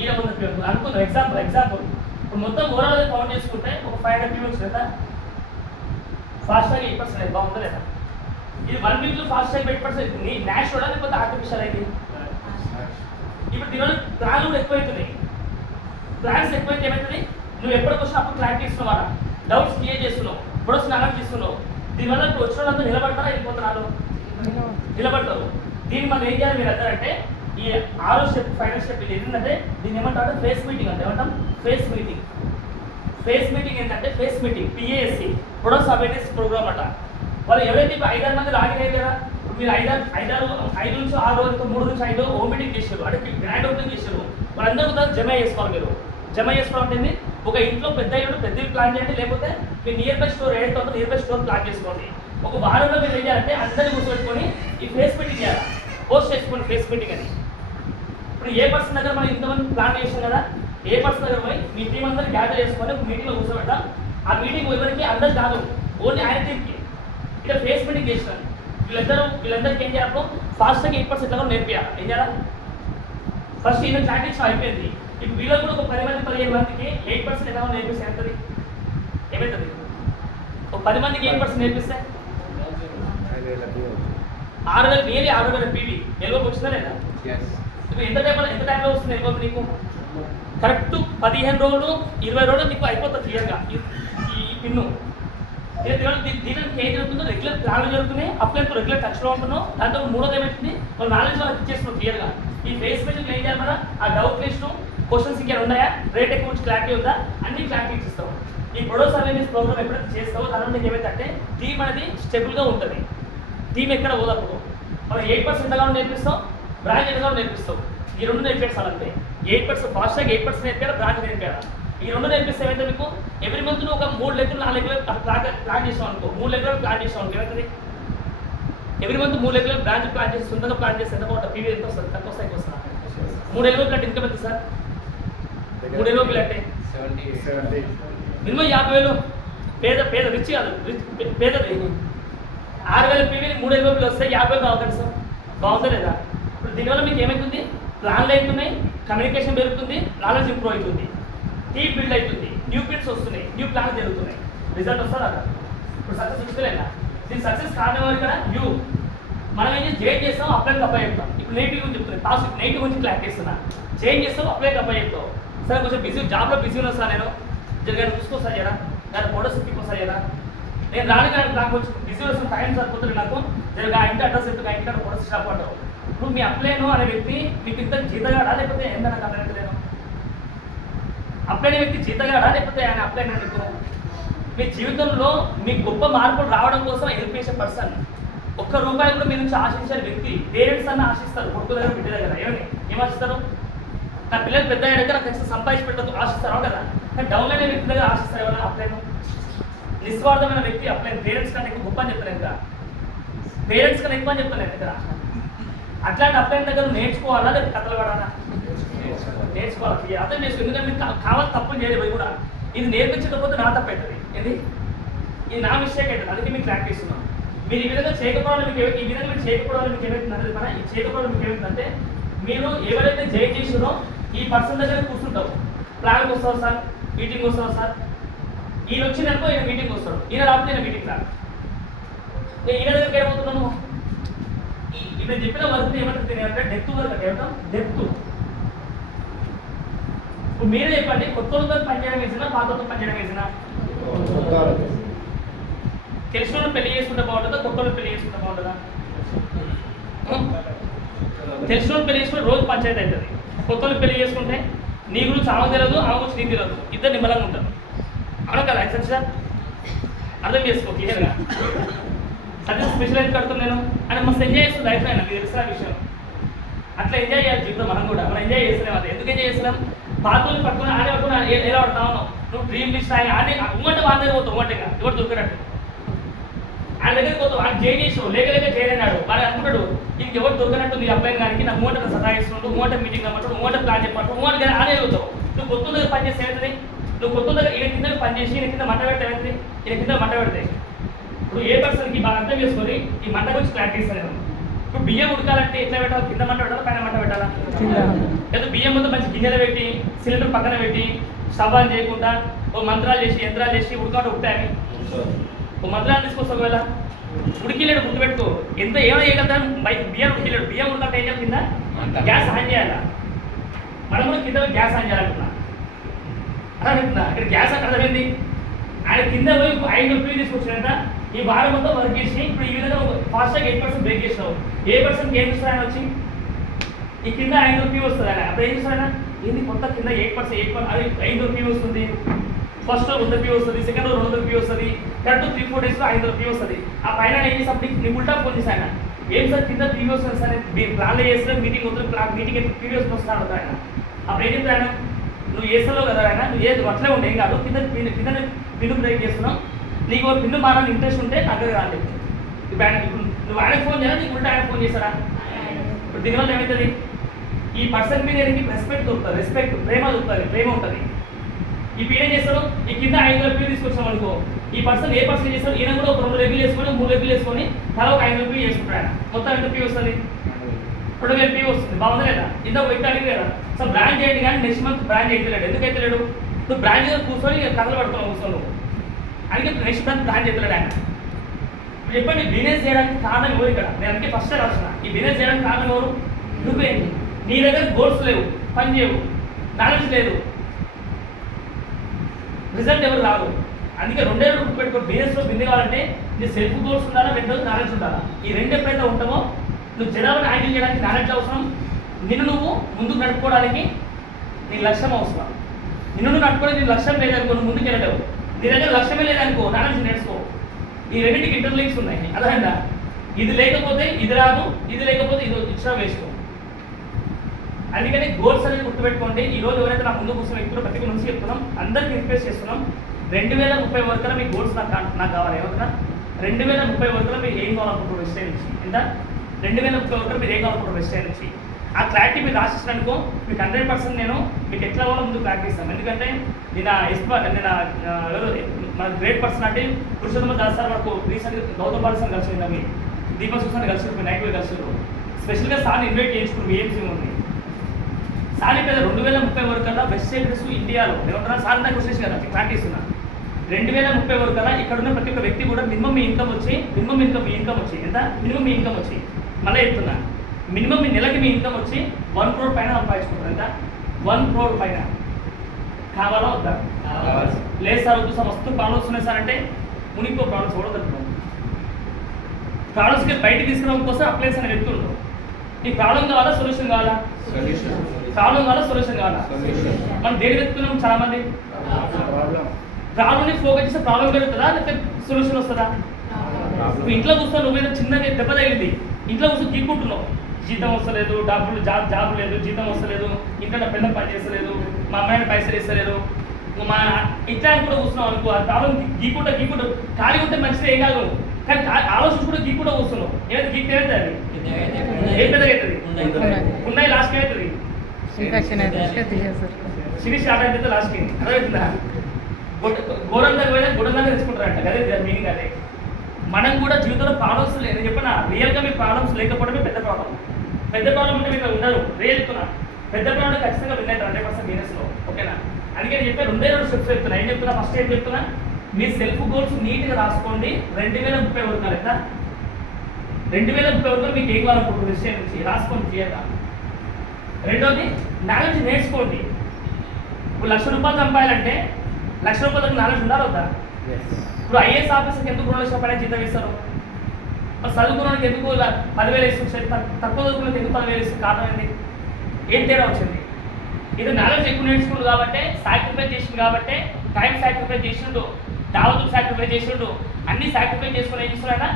ఈడ ఉన్న పీవి అనుకుందాం ఎగ్జాంపుల్ ఇప్పుడు మొత్తం ఓవరాల్ కౌంట్ చేసుకుంటే ఒక 500 పీవి వచ్చింది కదా ఫాస్ట్గా 8% బాగుందా లేదా ఇది 1 వీక్లో ఫాస్ట్గా 8% నీ న్యాచురల్ లేకపోతే ఆర్టిఫిషియల్ అయింది ఇప్పుడు దీనివల్ల ప్లాన్లు కూడా ఎక్కువైతున్నాయి ప్లాన్స్ ఎక్కువైతే ఏమవుతుంది నువ్వు ఎప్పటికొచ్చినా అప్పుడు క్లారిటీ ఇస్తున్నావా డౌట్స్ క్లియర్ చేస్తున్నావు ప్రొడక్ట్స్ అలర్ట్ చేస్తున్నావు దీనివల్ల ఇప్పుడు వచ్చిన వాళ్ళంతా నిలబడతారా వెళ్ళిపోతున్నారు నిలబడతారు దీన్ని మనం ఏం చేయాలి మీరు అందరంటే ఈ 6వ స్టెప్ ఫైనల్ స్టెప్ ఇది ఏంటంటే దీన్ని ఏమంటారు ఫేస్ మీటింగ్ అంటే ఏమంటాం ఫేస్ మీటింగ్ ఏంటంటే face meeting PASC products awareness programme అంట వాళ్ళు ఎవరైతే 5-6 మంది లాగిన్ అయ్యారు కదా మీరు 5 నుంచి 6 రోజులతో 3 నుంచి 5 హోమ్ మీటింగ్ చేశారు అంటే గ్రాండ్ ఓపెనింగ్ చేశారు వాళ్ళందరూ కూడా జమ చేసుకోవాలి మీరు జమ చేసుకోవాలంటే ఒక ఇంట్లో పెద్దవి ప్లాన్ చేయండి లేకపోతే మీ నియర్ బై స్టోర్ ఏదైతే ఉందో నియర్ బై స్టోర్ ప్లాన్ చేసుకోండి ఒక వారంలో మీరు ఏం చేయాలంటే అందరినీ కూర్చోబెట్టుకొని ఈ ఫేస్ మీటింగ్ చేయాలి పోస్ట్ చేసుకోండి ఫేస్ మీటింగ్ అని ఇప్పుడు ఏ పర్సన్ దగ్గర మనం ఇంతమంది ప్లాన్ చేసాం కదా ఏ పర్సన్ దగ్గర పోయి మీ టీం అందరూ గ్యాదర్ చేసుకొని ఒక మీటింగ్లో కూర్చోబెడతాం ఆ మీటింగ్ ఎవరికి అందరు కాదు ఓన్లీ ఆయన టీంకి ఇక్కడ ఫేస్ మీటింగ్ చేసినాను వీళ్ళందరికీ ఏం చేయాలి ఫాస్ట్గా 8% ఎట్లా నేర్పియాలి ఏం చేయాలి ఫస్ట్ ఈయన క్లారిటీ అయిపోయింది ఇప్పుడు వీళ్ళకి కూడా ఒక 10 మంది 15 మందికి 8% ఎలా నేర్పిస్తే ఎంతది ఏమవుతుంది ఒక 10 మందికి 8% నేర్పిస్తే 6,000 నియర్లీ 6,000 పీవీ ఎలుగు వచ్చిందా లేదా ఇప్పుడు ఎంత టైంలో వస్తుంది ఎలుగు నీకు కరెక్ట్ 15 రోజులు 20 రోజులు నీకు అయిపోతుంది క్లియర్గా ఈ పిన్ను దీనికి ఏం జరుగుతుందో రెగ్యులర్ ప్లాన్లు జరుగుతున్నాయి అప్లైతో రెగ్యులర్ టచ్లో ఉంటున్నావు దాంతో 3వది ఏమవుతుంది వాళ్ళ నాలెడ్జ్ వాళ్ళకి ఇచ్చేస్తున్నావు క్లియర్గా ఈ ఫేస్ మీటింగ్ ఏం చేయాలి కదా ఆ డౌట్ లిస్టు క్వశ్చన్స్ ఇంకా ఉన్నాయా రేట్ ఎక్కువ క్లారిటీ ఉందా అన్ని క్లారిటీ ఇస్తావు ఈ ప్రొడక్ట్స్ అవేర్నెస్ ప్రోగ్రామ్ ఎప్పుడైతే చేస్తావో దాని నీకు ఏమైతే టీమ్ అనేది స్టెబుల్గా ఉంటుంది టీమ్ ఎక్కడ పోదప్పుడు మనం 8% ఎలా నేర్పిస్తాం బ్రాంచ్ ఎలా నేర్పిస్తాం ఈ 2 నేర్పించాలి అంతే 8% ఫాస్ట్గా 8% నేర్పారు బ్రాంచ్ నేర్పారు ఈ 2 నేర్పిస్తే ఏమైతే మీకు ఎవ్రీ మంత్ ఒక 3 లెక్కలు 4 లెక్కలు ప్లాన్ చేసాం అనుకో 3 లెక్కలు ప్లాన్ చేసాం అనుకో ఏమవుతుంది ఎవ్రీ మంత్ 3 లెక్కలు బ్రాంచ్ ప్లాన్ చేసి సొంతంగా ప్లాన్ చేస్తే ఎంత బాగుంటుంది పీవీ ఎంత వస్తుంది తక్కువ వస్తాయి వస్తుంది 3 ఎలుగులు అంటే ఇన్కమ్ ఎంత సార్ 3 ఎలుగులు అంటే 70 మినిమం 50,000 పేద రిచ్ కాదు పేదది 6,000 పీవీని 3 ఎలుగులు వస్తే 50,000 కావాలి సార్ బాగుందా లేదా ఇప్పుడు దీనివల్ల మీకు ఏమవుతుంది ప్లాన్లు అవుతున్నాయి కమ్యూనికేషన్ పెరుగుతుంది నాలెడ్జ్ ఇంప్రూవ్ అవుతుంది టీమ్ బిల్డ్ అవుతుంది న్యూ పిన్స్ వస్తున్నాయి న్యూ ప్లాన్స్ జరుగుతున్నాయి రిజల్ట్ వస్తుందా ఇప్పుడు సక్సెస్ వస్తలేనా దీని సక్సెస్ కారణం ఇక్కడ యూ మనం ఏం చేంజ్ చేస్తాం అప్లైకి అప్లై చెప్తాం ఇప్పుడు నెగిటివ్ గురించి చెప్తున్నాను పాజిటివ్ నెగిటివ్ గురించి క్లారిటీ ఇస్తున్నా చేంజ్ చేస్తాం అప్లైకి అప్లై చెప్తాం సరే కొంచెం బిజీ జాబ్లో బిజీ ఉన్నా సార్ నేను జరగానే చూసుకోసారి కదా దాని ఫోటోస్ ఇప్పిపోసారి కదా నేను రాని నాకు కొంచెం బిజీ వస్తున్న టైం సరిపోతుంది నాకు జరగా ఇంటి అడ్రస్ ఎత్తు ఇంటి ఫోటోస్ స్టాప్ అంటావు ఇప్పుడు మీ అప్లైను అనే వ్యక్తి మీకు ఇంత జీతగాడా లేకపోతే ఎంత నాకు అర్థమవుతలేను అప్లైన వ్యక్తి జీతగాడా లేకపోతే ఆయన అప్లైన్ మీకు మీ జీవితంలో మీ గొప్ప మార్పులు రావడం కోసం హెల్ప్ చేసే పర్సన్ ₹1 కూడా మీ నుంచి ఆశించే వ్యక్తి పేరెంట్స్ అన్న ఆశిస్తారు కొడుకు దగ్గర బిడ్డ దగ్గర ఏం ఆశిస్తారు నా పిల్లలు పెద్ద దగ్గర ఖచ్చితంగా సంపాదించి పెట్టదు ఆశిస్తారు కదా కానీ డౌన్ అయిన వ్యక్తి దగ్గర ఆశిస్తారు ఎవరైనా అప్లైన్ నిస్వార్థమైన వ్యక్తి అప్లైన్ పేరెంట్స్ కన్నా ఎక్కువ గొప్ప అని చెప్తాను ఇంకా పేరెంట్స్ కన్నా ఎక్కువ అని చెప్తాను ఇక్కడ అట్లాంటి అప్లైన్ దగ్గర నేర్చుకోవాలా లేదా కథలు పడాలా నేర్చుకోవాలి అర్థం చేసుకో ఎందుకంటే మీకు కావాలి తప్పులు చేయలేదు కూడా ఇది నేర్పించకపోతే నా తప్పు అవుతుంది ఇది నా మిస్టేక్ అవుతుంది అందుకే మీకు ప్రాక్టీస్ ఇస్తున్నాం మీరు ఈ విధంగా చేయకపోవడం మీకు ఈ విధంగా మీరు చేయకపోవడం మీకు ఏమవుతుంది మన ఈ చేయకపోవడం మీకు ఏమవుతుందంటే మీరు ఎవరైతే జైన్ చేసినో ఈ పర్సన్ దగ్గర కూర్చుంటావు ప్లాన్కి వస్తావు సార్ మీటింగ్ వస్తావు సార్ ఈయన వచ్చిందనుకో ఈయన మీటింగ్ వస్తాడు ఈయన రాకపోతే ఈయన మీటింగ్ రాదు ఈయన దగ్గరికి ఏమవుతున్నాను ఇప్పుడు చెప్పిన వర్క్ ఏమంటుంది అంటే డెప్త్ వర్క్ అంటే ఏమంటాం డెప్త్ ఇప్పుడు మీరే చెప్పండి కొత్త వాళ్ళతో పనిచేయడం వేసినా పాతతో పనిచేయడం వేసినా తెలిసిన వాళ్ళు పెళ్లి చేసుకుంటే బాగుంటుందా కొత్త వాళ్ళు పెళ్లి చేసుకుంటే బాగుంటుందా తెలిసిన వాళ్ళు పెళ్లి చేసుకుంటే రోజు పంచాయతీ అవుతుంది కొత్త వాళ్ళు పెళ్లి చేసుకుంటే నీ గురించి ఆమె తెలియదు ఆమె గురించి నీకు తెలియదు ఇద్దరు నిమ్మలంగా ఉంటారు అవును కదా యాక్సెప్ట్ సార్ అర్థం చేసుకో క్లియర్గా సర్వీస్ స్పెషలైజ్ కడుతున్నాను నేను అంటే మస్తు ఎంజాయ్ చేస్తుంది లైఫ్ అయినా మీకు తెలిసిన విషయం అట్లా ఎంజాయ్ చేయాలి జీవితం మనం కూడా మనం ఎంజాయ్ చేస్తున్నాం అది ఎందుకు ఎంజాయ్ చేస్తున్నాం పాతలు పట్టుకుని ఆడే పట్టుకుని ఎలా పడతా ఉన్నావు నువ్వు డ్రీమ్ లిస్ట్ ఆడి ఉమ్మంటే వాళ్ళ దగ్గర పోతావు ఉమ్మంటేగా ఎవరు దొరికినట్టు జైన్ చేసావు లేక చేయలేనాడు వాడు అనుకున్నాడు ఇంక ఎవరు దొరికినట్టు నీ అబ్బాయి కానీ నాకు మూట సతాయిస్తున్నాడు మూట మీటింగ్ అమ్మంటాడు మూట ప్లాన్ చెప్పమంటాడు మూట కానీ ఆనే అవుతావు నువ్వు కొత్త దగ్గర పని చేస్తే ఏమవుతుంది నువ్వు కొత్త దగ్గర ఈయన కింద పని చేసి ఈయన కింద మంట పెడితే ఏమవుతుంది ఈయన కింద మంట పెడతాయి ఇప్పుడు ఏ పర్సన్కి బాగా అర్థం చేసుకొని ఈ మంట గురించి క్లారిటీ ఇస్తాను ఇప్పుడు బియ్యం ఉడకాలంటే ఎట్లా పెట్టాలి కింద మంట పెట్టాలా పైన మంట పెట్టాలా లేదా బియ్యం ముందు మంచి గిన్నెలు పెట్టి సిలిండర్ పక్కన పెట్టి స్టవ్ ఆన్ చేయకుండా ఓ మంత్రాలు చేసి యంత్రాలు చేసి ఉడకాట ఉడతాయని ఓ మంత్రాలు తీసుకొస్తా ఒకవేళ ఉడికిలేడు గుర్తుపెట్టుకో ఎంత ఏమైనా చేయగలుగుతాను బియ్యం ఉడికిలేడు బియ్యం ఉడకంటే ఏం కింద గ్యాస్ ఆన్ చేయాలా మనం కూడా కింద గ్యాస్ ఆన్ చేయాలంటున్నా అర్థమవుతుందా ఇక్కడ గ్యాస్ అక్కడ అర్థమైంది ఆయన కింద పోయి 5 రూపాయలు తీసుకొచ్చాడంట ఈ వారం మొత్తం వర్క్ చేసి ఇప్పుడు ఈ విధంగా ఫాస్ట్గా 8% బ్రేక్ చేసినావు ఏ పర్సెంట్ ఏం చూస్తాడు ఆయన వచ్చి ఈ కింద 5 రూపాయలు వస్తుంది ఆయన అప్పుడు ఏం చూస్తాడు ఏంది కొత్త కింద 8% అది 5 రూపాయలు వస్తుంది ఫస్ట్ 100 రూపాయలు వస్తుంది సెకండ్ 200 రూపాయలు వస్తుంది థర్డ్ 3-4 డేస్లో 500 రూపాయలు వస్తుంది ఆ పైన ఏం చేసి నీ ఉల్టా ఫోన్ చేశాను ఏం సార్ కింద ప్రీవియస్ వస్తుంది సార్ మీరు ప్లాన్లో చేస్తే మీటింగ్ వస్తుంది మీటింగ్ ప్రీవియస్ వస్తాడు ఆయన అప్పుడు ఏం చెప్తాను నువ్వు వేసలో కదా ఆయన నువ్వు ఏది అట్లే ఉండే ఏం కాదు కింద పిన్ను బ్రేక్ చేస్తున్నావు నీకు పిన్ను మారాలని ఇంట్రెస్ట్ ఉంటే నా దగ్గర రాలేదు ఇప్పుడు నువ్వు ఆయనకు ఫోన్ చేయాలి నీకు ఉంటే ఆయన ఫోన్ చేస్తారా ఇప్పుడు దీనివల్ల ఏమవుతుంది ఈ పర్సన్ మీద రెస్పెక్ట్ దొరుకుతుంది రెస్పెక్ట్ ప్రేమ దొరుకుతుంది ప్రేమ ఉంటుంది ఈ పీడ చేస్తారు ఈ కింద 5 రూపాయలు తీసుకొచ్చాం అనుకో ఈ పర్సన్ ఏ పర్సన్ చేస్తారు ఈయన కూడా ఒక 2 రూపాయలు వేసుకొని 3 రూపాయలు వేసుకొని తల ఒక 5 రూపాయలు చేసుకుంటాడు ఆయన మొత్తం ఎంత పీ వస్తుంది 2000 వస్తుంది బాగుంది లేదా ఇంత వ్యక్తి అడిగి కదా సో బ్రాండ్ చేయండి కానీ నెక్స్ట్ మంత్ బ్రాండ్ చేయలేడు ఎందుకైతే లేడు నువ్వు బ్రాండ్ మీద కూర్చొని కథలు పడుతున్నావు కూర్చొని అందుకే నెక్స్ట్ మంత్ బ్రాండ్ చేస్తున్నాడు ఆయన ఇప్పుడు చెప్పండి బిజినెస్ చేయడానికి కారణం ఎవరు ఇక్కడ నేను అందుకే ఫస్ట్ రాసిన ఈ బిజినెస్ చేయడానికి కారణం ఎవరు నువ్వే నీ దగ్గర గోల్స్ లేవు పని చేయవు నాలెడ్జ్ లేదు రిజల్ట్ ఎవరు రాదు అందుకే 2 ఏళ్ళు గుర్తుపెట్టుకో బిజినెస్లో బింది కావాలంటే నీ సెల్ఫ్ గోల్స్ ఉండాలా మెంటల్ నాలెడ్జ్ ఉండాలా ఈ రెండు ఎప్పుడైతే ఉంటామో నువ్వు జనాలను హ్యాండిల్ చేయడానికి నాలెడ్జ్ అవసరం నిన్ను నువ్వు ముందుకు నడుపుకోవడానికి నీ లక్ష్యం అవసరం నిన్ను నువ్వు నడుపుకోవడానికి నీ లక్ష్యం లేదనుకో నువ్వు ముందుకు వెళ్ళలేవు నీ దగ్గర లక్ష్యమే లేదనుకో నాలెడ్జ్ నేర్చుకో ఈ రెండింటికి ఇంటర్లింక్స్ ఉన్నాయి అర్థమైందా ఇది లేకపోతే ఇది రాదు ఇది లేకపోతే ఇది ఇచ్చినా వేసుకో అందుకని గోల్స్ అనేది గుర్తుపెట్టుకోండి ఈ రోజు ఎవరైతే నా ముందు కూర్చొని వ్యక్తులు ప్రతి నుంచి చెప్తున్నాం అందరికీ రిక్వెస్ట్ చేస్తున్నాం 2030 వరకు మీ గోల్స్ నాకు కావాలి ఏమవుతున్నా 2030 వరకు మీరు ఏం కావాలనుకుంటారు వెస్టైన్ నుంచి ఎంత 2030 వరకు మీరు ఏం కావాలనుకుంటారు వెస్టైన్ నుంచి ఆ క్లారిటీ మీరు రాసిస్తున్నుకో మీకు 100% నేను మీకు ఎట్లా కావాలో ముందు క్లారిటీ ఇస్తాను ఎందుకంటే నేను ఎవరు మన గ్రేట్ పర్సన్ అంటే పురుషోత్తమ దాస్ సార్ వరకు రీసెంట్గా గౌతమ్ బాలసార్ కలిసి మీ దీపక్ సుశాంత్ కలిసి నైట్ వేర్ కలిసి స్పెషల్గా సార్ని ఇన్వైట్ చేయించుకుని ఏఎంసీ ఉంది సార్ ఇక్కడ 2030 వరకు కల్లా బెస్ట్ సెంటర్స్ ఇండియాలో ఏమంటారా సార్ నాకు క్వశ్చన్ కదా క్లారిటీ ఇస్తున్నాను 2030 వరకు కల్లా ఇక్కడ ఉన్న ప్రతి ఒక్క వ్యక్తి కూడా మినిమం ఇన్కమ్ వచ్చి ఎంత మినిమం ఇన్కమ్ వచ్చి మళ్ళీ చెప్తున్నా మినిమం మీ నెలకి మీ ఇన్కమ్ వచ్చి 1 crore పైన సంపాదించుకుంటారు ఎంత 1 crore పైన కావాలా వద్దా లేదు సార్ వద్దు సార్ మస్తు ప్రాబ్లమ్స్ ఉన్నాయి సార్ అంటే మునిగిపో ప్రాబ్లమ్స్ కూడా దొరుకుతాం ప్రాబ్లమ్స్కి బయట తీసుకురావడం కోసం అప్లైస్ అనే వ్యక్తి ఉండవు నీకు ప్రాబ్లం కావాలా సొల్యూషన్ కావాలా ప్రాబ్లం కావాలా సొల్యూషన్ కావాలా మనం దేని వెతుకుతున్నాం చాలా మంది ప్రాబ్లమ్ని ఫోకస్ చేస్తే ప్రాబ్లం పెరుగుతుందా లేకపోతే సొల్యూషన్ వస్తుందా నువ్వు ఇంట్లో కూర్చొని నువ్వు చిన్నగా దెబ్బ తగిలింది ఇంట్లో కూర్చొని గీక్కుంటున్నావు జీతం వస్తలేదు జాబ్ లేదు జీతం వస్తలేదు ఇంట్లో పిల్లలు పని చేస్తలేదు మా అమ్మాయిని పైసలు ఇస్తలేదు మా ఇట్లా కూడా కూర్చున్నావు అనుకో ఆ ప్రాబ్లం గీకుంటూ ఖాళీ ఉంటే మంచిది ఏం కాదు కానీ ఆలోచించి కూడా గీక్కుంటూ కూర్చున్నావు ఏదైతే గీక్తే ఏమైతే అది ఏం పెద్దగా అవుతుంది ఉన్నాయి లాస్ట్కి అవుతుంది సినీ స్టార్ట్ అయితే లాస్ట్కి అర్థమవుతుందా ఘోరం దగ్గర పోయినా గుడం దగ్గర తెచ్చుకుంటారంట అదే మీనింగ్ అదే మనం కూడా జీవితంలో ప్రాబ్లమ్స్ లేదు చెప్పిన రియల్గా మీ ప్రాబ్లమ్స్ లేకపోవడమే పెద్ద ప్రాబ్లం అంటే మీకు ఉండరు రియల్ చెప్తున్నా పెద్ద ప్రాబ్లం ఖచ్చితంగా విన్ అవుతారు 100% బిజినెస్లో ఓకేనా అందుకే చెప్పే 2 స్టెప్స్ చెప్తున్నా ఏం చెప్తున్నా ఫస్ట్ ఏం చెప్తున్నా మీ సెల్ఫ్ గోల్స్ నీట్గా రాసుకోండి 2030 వరకు ఎంత 2030 వరకు మీకు ఏం కావాలనుకుంటుంది విషయం నుంచి రాసుకోండి క్లియర్గా రెండోది నాలెడ్జ్ నేర్చుకోండి ఇప్పుడు 1,00,000 రూపాయలు సంపాదాలంటే 1,00,000 రూపాయలకు నాలెడ్జ్ ఉండాలి వద్దా ఇప్పుడు ఐఏఎస్ ఆఫీసర్కి ఎందుకు 2 లక్షల రూపాయలు జీతం ఇస్తారు మరి చదువుకున్నకి ఎందుకు 10,000 ఇస్తుంది తక్కువ చదువుకున్నకి ఎందుకు 10,000 ఇస్తుంది కారణం ఏంటి ఏం తేడా వచ్చింది ఇది నాలెడ్జ్ ఎక్కువ నేర్చుకుంటు కాబట్టి సాక్రిఫైస్ చేసిండు కాబట్టి టైం సాక్రిఫైస్ చేసిండు దావతులు సాక్రిఫైస్ చేసిండు అన్ని సాక్రిఫైస్ చేసుకుని ఏం చేస్తున్నాడా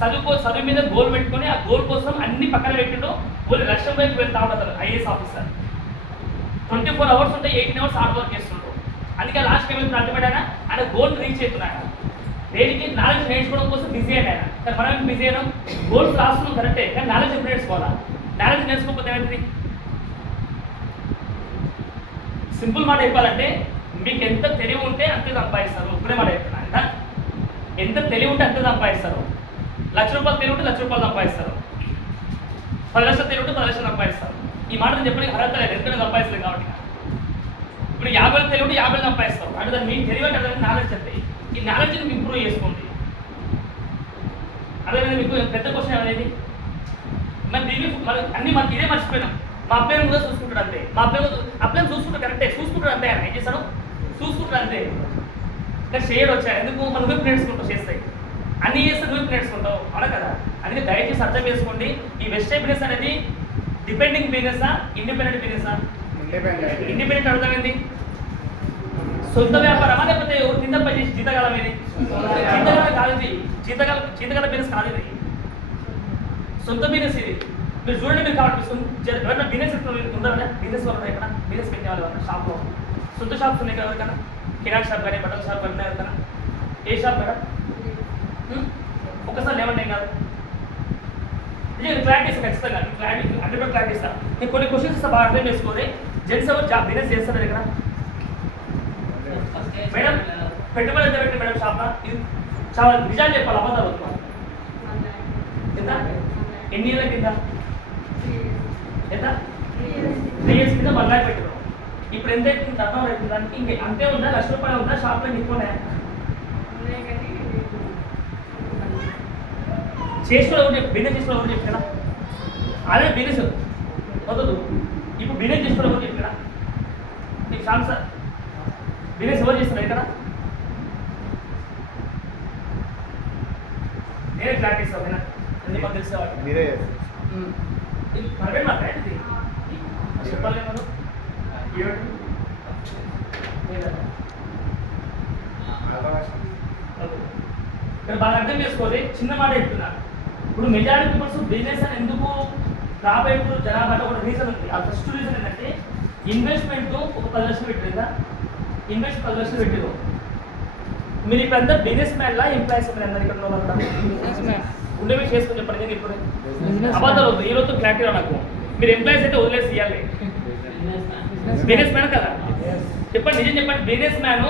చదువు మీద గోల్ పెట్టుకొని ఆ గోల్ కోసం అన్ని పక్కన పెట్టిండు ఓన్లీ లక్ష్యం వైపు వెళ్తా ఉంటారు ఐఏఎస్ ఆఫీసర్ 24 hours ఉంటే 18 hours హార్డ్ వర్క్ చేస్తుంటారు అందుకే లాస్ట్ ఏమైనా అడ్డుపడ్డానా ఆయన గోల్ రీచ్ అవుతున్నాడు దేనికి నాలెడ్జ్ నేర్చుకోవడం కోసం బిజీ అయ్యాడు ఆయన. కానీ మనం బిజీ అయినాం, గోల్స్ రాస్తున్నాం కరెక్టే, కానీ నాలెడ్జ్ ఎప్పుడు నేర్చుకోవాలా? నాలెడ్జ్ నేర్చుకోకపోతే ఏమైంది? సింపుల్ మాట చెప్పాలంటే మీకు ఎంత తెలివి ఉంటే అంతే సంపాదిస్తారు. ఇప్పుడే మాట చెప్తున్నా, ఎంత తెలివి ఉంటే అంతే సంపాదిస్తారు. ₹1,00,000 తెలివి ఉంటే ₹1,00,000 సంపాదిస్తారు. 10 లక్షలు తెలివి ఉంటే 10 లక్షలు సంపాదిస్తారు. ఈ మాట నేను చెప్పడానికి అర్హత లేదు, ఎందుకంటే సంపాదిస్తలేదు కాబట్టి. ఇప్పుడు 50 తెలివి ఉంటే 50 సంపాదిస్తావు అంటే దాన్ని మీకు తెలివి అంటే అదే నాలెడ్జ్ అంటే. ఈ నాలెడ్జ్ని మీకు ఇంప్రూవ్ చేసుకోండి. అదే మీకు పెద్ద క్వశ్చన్ అనేది మరి దీన్ని మరి అన్నీ మనకి ఇదే మర్చిపోయినాం. మా అబ్బాయిని కూడా చూసుకుంటాడు అంతే, మా అబ్బాయిని చూసుకుంటాడు కరెక్టే, చూసుకుంటాడు అంతే. ఆయన ఏం చేస్తాడు? చూసుకుంటాడు అంతే. కానీ షేడ్ వచ్చాయి ఎందుకు? మనం నువ్వు నేర్చుకుంటావు, చేస్తాయి అన్నీ చేస్తే నువ్వు నేర్చుకుంటావు, అలా కదా. అందుకే దయచేసి అర్థం చేసుకోండి, ఈ వెస్టర్న్ బిజినెస్ అనేది డిపెండింగ్ బిజినెసా, ఇండిపెండెంట్ బిజినెసా? ఇండిపెండెంట్ అర్థమైంది సొంత వ్యాపారమా, లేకపోతే ఎవరు కింద పని చేసి జీతకాలం ఇది? జీతకాలం కాదు ఇది, జీతకాల బిజినెస్ కాదు ఇది, సొంత బిజినెస్ ఇది. మీరు చూడండి, మీరు కాబట్టి ఎవరైనా బిజినెస్ ఉందా? బిజినెస్ వాళ్ళు ఎక్కడ బిజినెస్ పెట్టే వాళ్ళు షాప్లో సొంత షాప్స్ ఉన్నాయి కదా ఎవరికైనా? కిరాణా షాప్ కానీ, బట్టల షాప్ కానీ ఎవరికైనా? ఏ షాప్ కదా? ఒక్కసారి లేవండి ఏం కాదు. క్లారిటీ ఇస్తాను ఖచ్చితంగా, క్లారిటీ 100% క్లారిటీ ఇస్తాను. నేను కొన్ని క్వశ్చన్స్ ఇస్తా, బాగా అర్థం చేసుకోవాలి. జెంట్స్ ఎవరు జాబ్ బిజినెస్ చేస్తారు ఇక్కడ? మేడం పెట్టుబడి ఎంత పెట్టి మేడం షాప్లో? ఇది చాలా నిజాలు చెప్పాలి, అబద్ధాలు అవుతున్నాం. ఎంత? ఎన్ని ఏళ్ళ కింద? ఎంత? 3 years కింద 1 lakh పెట్టారు. ఇప్పుడు ఎంత అవుతుంది? అర్థం అవుతుంది దానికి. ఇంకే అంతే ఉందా? ₹1,00,000 ఉందా షాప్లో? ఎక్కువనే చేసుకోవాలి. బిజినెస్ చేసుకోవాలి ఎవరు చెప్పారా? అదే బిజినెస్ వద్దు. ఇప్పుడు బిజినెస్ చేసుకోవాలి ఎవరు చెప్పారా? నీకు షాప్ సార్ బిజినెస్ ఎవరు చేస్తారు ఇక్కడ? నేనే క్లారిటీ ఇస్తాను, ఓకేనా? ఎందుకు తెలిసేవాడు మీరే ప్రైవేట్ మాట్లాడేది చెప్పాలి మనం. ఇక్కడ బాగా అర్థం చేసుకోవాలి, చిన్న మాట చెప్తున్నా. ఇప్పుడు మెజారిటీ పీపుల్స్ బిజినెస్ అని ఎందుకు రాబోయే జనాభా ఒక రీజన్ ఉంది. ఆ ఫస్ట్ రీజన్ ఏంటంటే ఇన్వెస్ట్మెంట్ ఒక 10 లక్షలు పెట్టిందా? ఇన్వెస్ట్ 10 లక్షలు పెట్టిరు. మీరు ఇప్పుడు అందరు బిజినెస్ మ్యాన్లా ఎంప్లాయీస్ మీరు అందరు ఇక్కడ ఉండే మీరు చేసుకుని చెప్పండి. నేను ఇప్పుడు అబద్ధాలు వద్దు, ఈ రోజు క్లారిటీ నాకు. మీరు ఎంప్లాయీస్ అయితే వదిలేసి ఇవ్వాలి. బిజినెస్ మ్యాన్ కదా చెప్పండి, నిజం చెప్పండి. బిజినెస్ మ్యాన్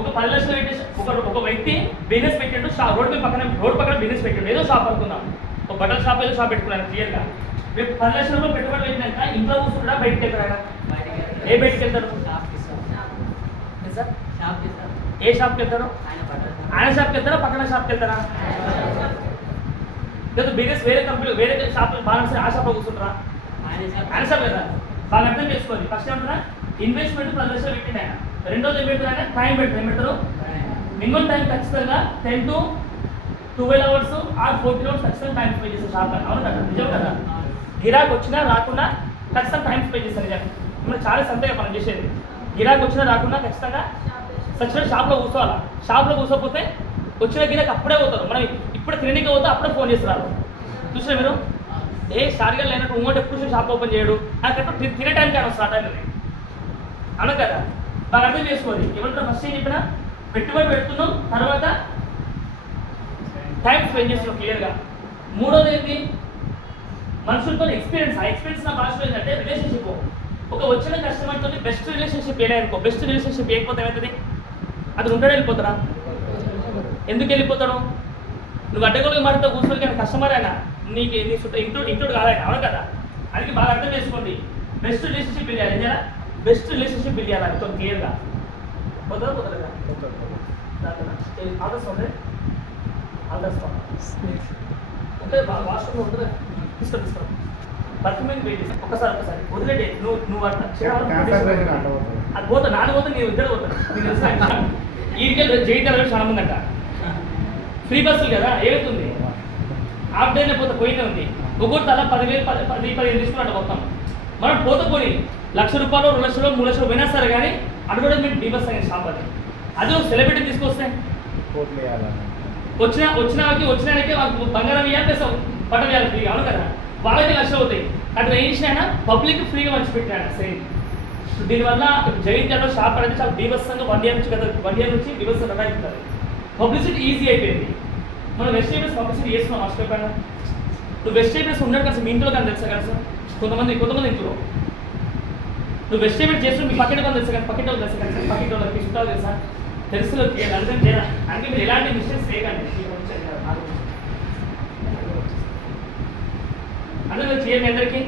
ఒక 10 లక్షలు పెట్టి ఒక వ్యక్తి బిజినెస్ పెట్టిండు, రోడ్ పక్కన బిజినెస్ పెట్టిండు, ఏదో షాప్ అనుకుందాం, ఒక బట్టల షాప్ ఏదో షాప్ పెట్టుకున్నాను క్లియర్గా. రేపు 10 లక్షల రూపాయలు పెట్టుబడి పెట్టినాక ఇంట్లో కూర్చుంటాడా బయటకు వెళ్తారా? ఏ బయటకు వెళ్తారు? ఏ షాప్కి వెళ్తారు? ఆయన షాప్కి వెళ్తారా, పక్కన షాప్కి వెళ్తారా? లేదా బిజినెస్ వేరే కంపెనీ వేరే షాప్ బాగా ఆ షాప్లో కూర్చుంటారా? ఆయన షాప్ కదా. బాగా అర్థం చేసుకోవాలి. ఫస్ట్ ఏమంటారా? ఇన్వెస్ట్మెంట్ 10 లక్షలు పెట్టిండు ఆయన. రెండోది ఏం పెడతారు? ఆయన టైం పెడతారు. ఏం పెట్టారు? మినిమం టైం ఖచ్చితంగా 10 to 12 hours ఆర్ 14 hours ఖచ్చితంగా టైం స్పెండ్ చేస్తారు షాప్. అవును కదా, నిజం కదా. గిరాకు వచ్చినా రాకుండా ఖచ్చితంగా టైం స్పెండ్ చేస్తారు. నిజం మనం చాలా సంతగా మనం చేసేది. గిరాకు వచ్చినా రాకుండా ఖచ్చితంగా ఖచ్చితంగా షాప్లో కూర్చోవాలి. షాప్లో కూర్చోకపోతే వచ్చిన గిరాకు అప్పుడే పోతారు. మనం ఇప్పుడు క్లినిక్ పోతే అప్పుడే ఫోన్ చేస్తారు. చూసినా మీరు? ఏ షార్గా లేనట్టు ఇంకోటి ఎప్పుడు షాప్ ఓపెన్ చేయడు, నాకు తినే టైం కానీ వస్తుంది. ఆ టైంలో అవును కదా. బాగా అర్థం చేసుకోవాలి. ఏమంటారు? ఫస్ట్ ఏం చెప్పినా పెట్టుబడి పెడుతున్నాం, తర్వాత టైం స్పెండ్ చేస్తున్నాం క్లియర్గా. మూడోది ఏంటి? మనుషులతో ఎక్స్పీరియన్స్. ఆ ఎక్స్పీరియన్స్ నా భాషలో ఏంటంటే రిలేషన్షిప్. ఒక వచ్చిన కస్టమర్తో బెస్ట్ రిలేషన్షిప్ ఏదైనా బెస్ట్ రిలేషన్షిప్ ఏకపోతే ఏమవుతుంది? అది ఉంటాడు వెళ్ళిపోతారా? ఎందుకు వెళ్ళిపోతాడు? నువ్వు అడ్డగోలుగా మాటతో కూర్చొని కానీ కస్టమర్ అయినా నీకు నీ చుట్టూ ఇంటోడు కాదైనా, అవును కదా. అందుకే బాగా అర్థం చేసుకోండి. బెస్ట్ రిలేషన్షిప్ బిల్డ్ చేయాలి. ఏం చేయాలి? బెస్ట్ రిలేషన్షిప్ బిల్డ్ చేయాలి. కొంచెం క్లియర్గా పోతుందా పోతుందా? ఆల్రెస్ ఉంది, ఆల్రెస్ ఉంటే వాష్రూమ్లో ఉంటుంది. తీసుకో పర్ఫ్యూమింగ్ వెయిట్ చేసి ఒకసారి వదిలేటే నువ్వు అది పోతా నాన్న పోతే నేను ఇద్దరు పోతాను. నీకు తెలుసా? ఈడికెళ్ళి జైలు చాలా మంది అంట. ఫ్రీ బస్సులు కదా, ఏమవుతుంది? హాఫ్ డేనే పోతే పోయినే ఉంది. ఒక్కొక్కటి తల 10,000-15,000 తీసుకున్నట్టు మొత్తం. మనం పోతే పోయి ₹1,00,000 2 లక్షలు 3 లక్షలు పోయినా సరే కానీ అడ్వర్టైజ్మెంట్ డీ బస్ అయ్యే షాప్ అది. అది ఒక సెలబ్రిటీ తీసుకొస్తే వచ్చినానికి వాళ్ళకి బంగారం ఇవ్వాలి, ప్లస్ బట్టలు ఇవ్వాలి ఫ్రీగా, అవును కదా. వాళ్ళకి లక్షలు అవుతాయి. అక్కడ ఏం చేసినా పబ్లిక్ ఫ్రీగా మంచి పెట్టాడు సేమ్. దీనివల్ల జైత్యాలో షాప్ అనేది చాలా బీభత్సంగా 1 year నుంచి బీభత్సంగా రన్ అవుతుంది. పబ్లిసిటీ ఈజీ అయిపోయింది. మనం వెజిటేబుల్స్ పబ్లిసిటీ చేస్తున్నాం మర్చిపోయి పైన. నువ్వు వెజిటేబుల్స్ ఉన్నాడు కదా మీ ఇంట్లో కానీ తెలుసా కదా సార్, కొంతమంది ఇంట్లో నువ్వు వెజిటేబుల్స్ చేస్తూ మీ పక్కన కానీ తెలుసా కానీ పక్కన వాళ్ళు తెలుసా కదా, పక్కన వాళ్ళకి చుట్టాలు తెలుసా, తెలుసులో అర్థం చేయాలి. అంటే మీరు ఎలాంటి మిస్టేక్స్ చేయకండి, అందరూ చేయండి. అందరికీ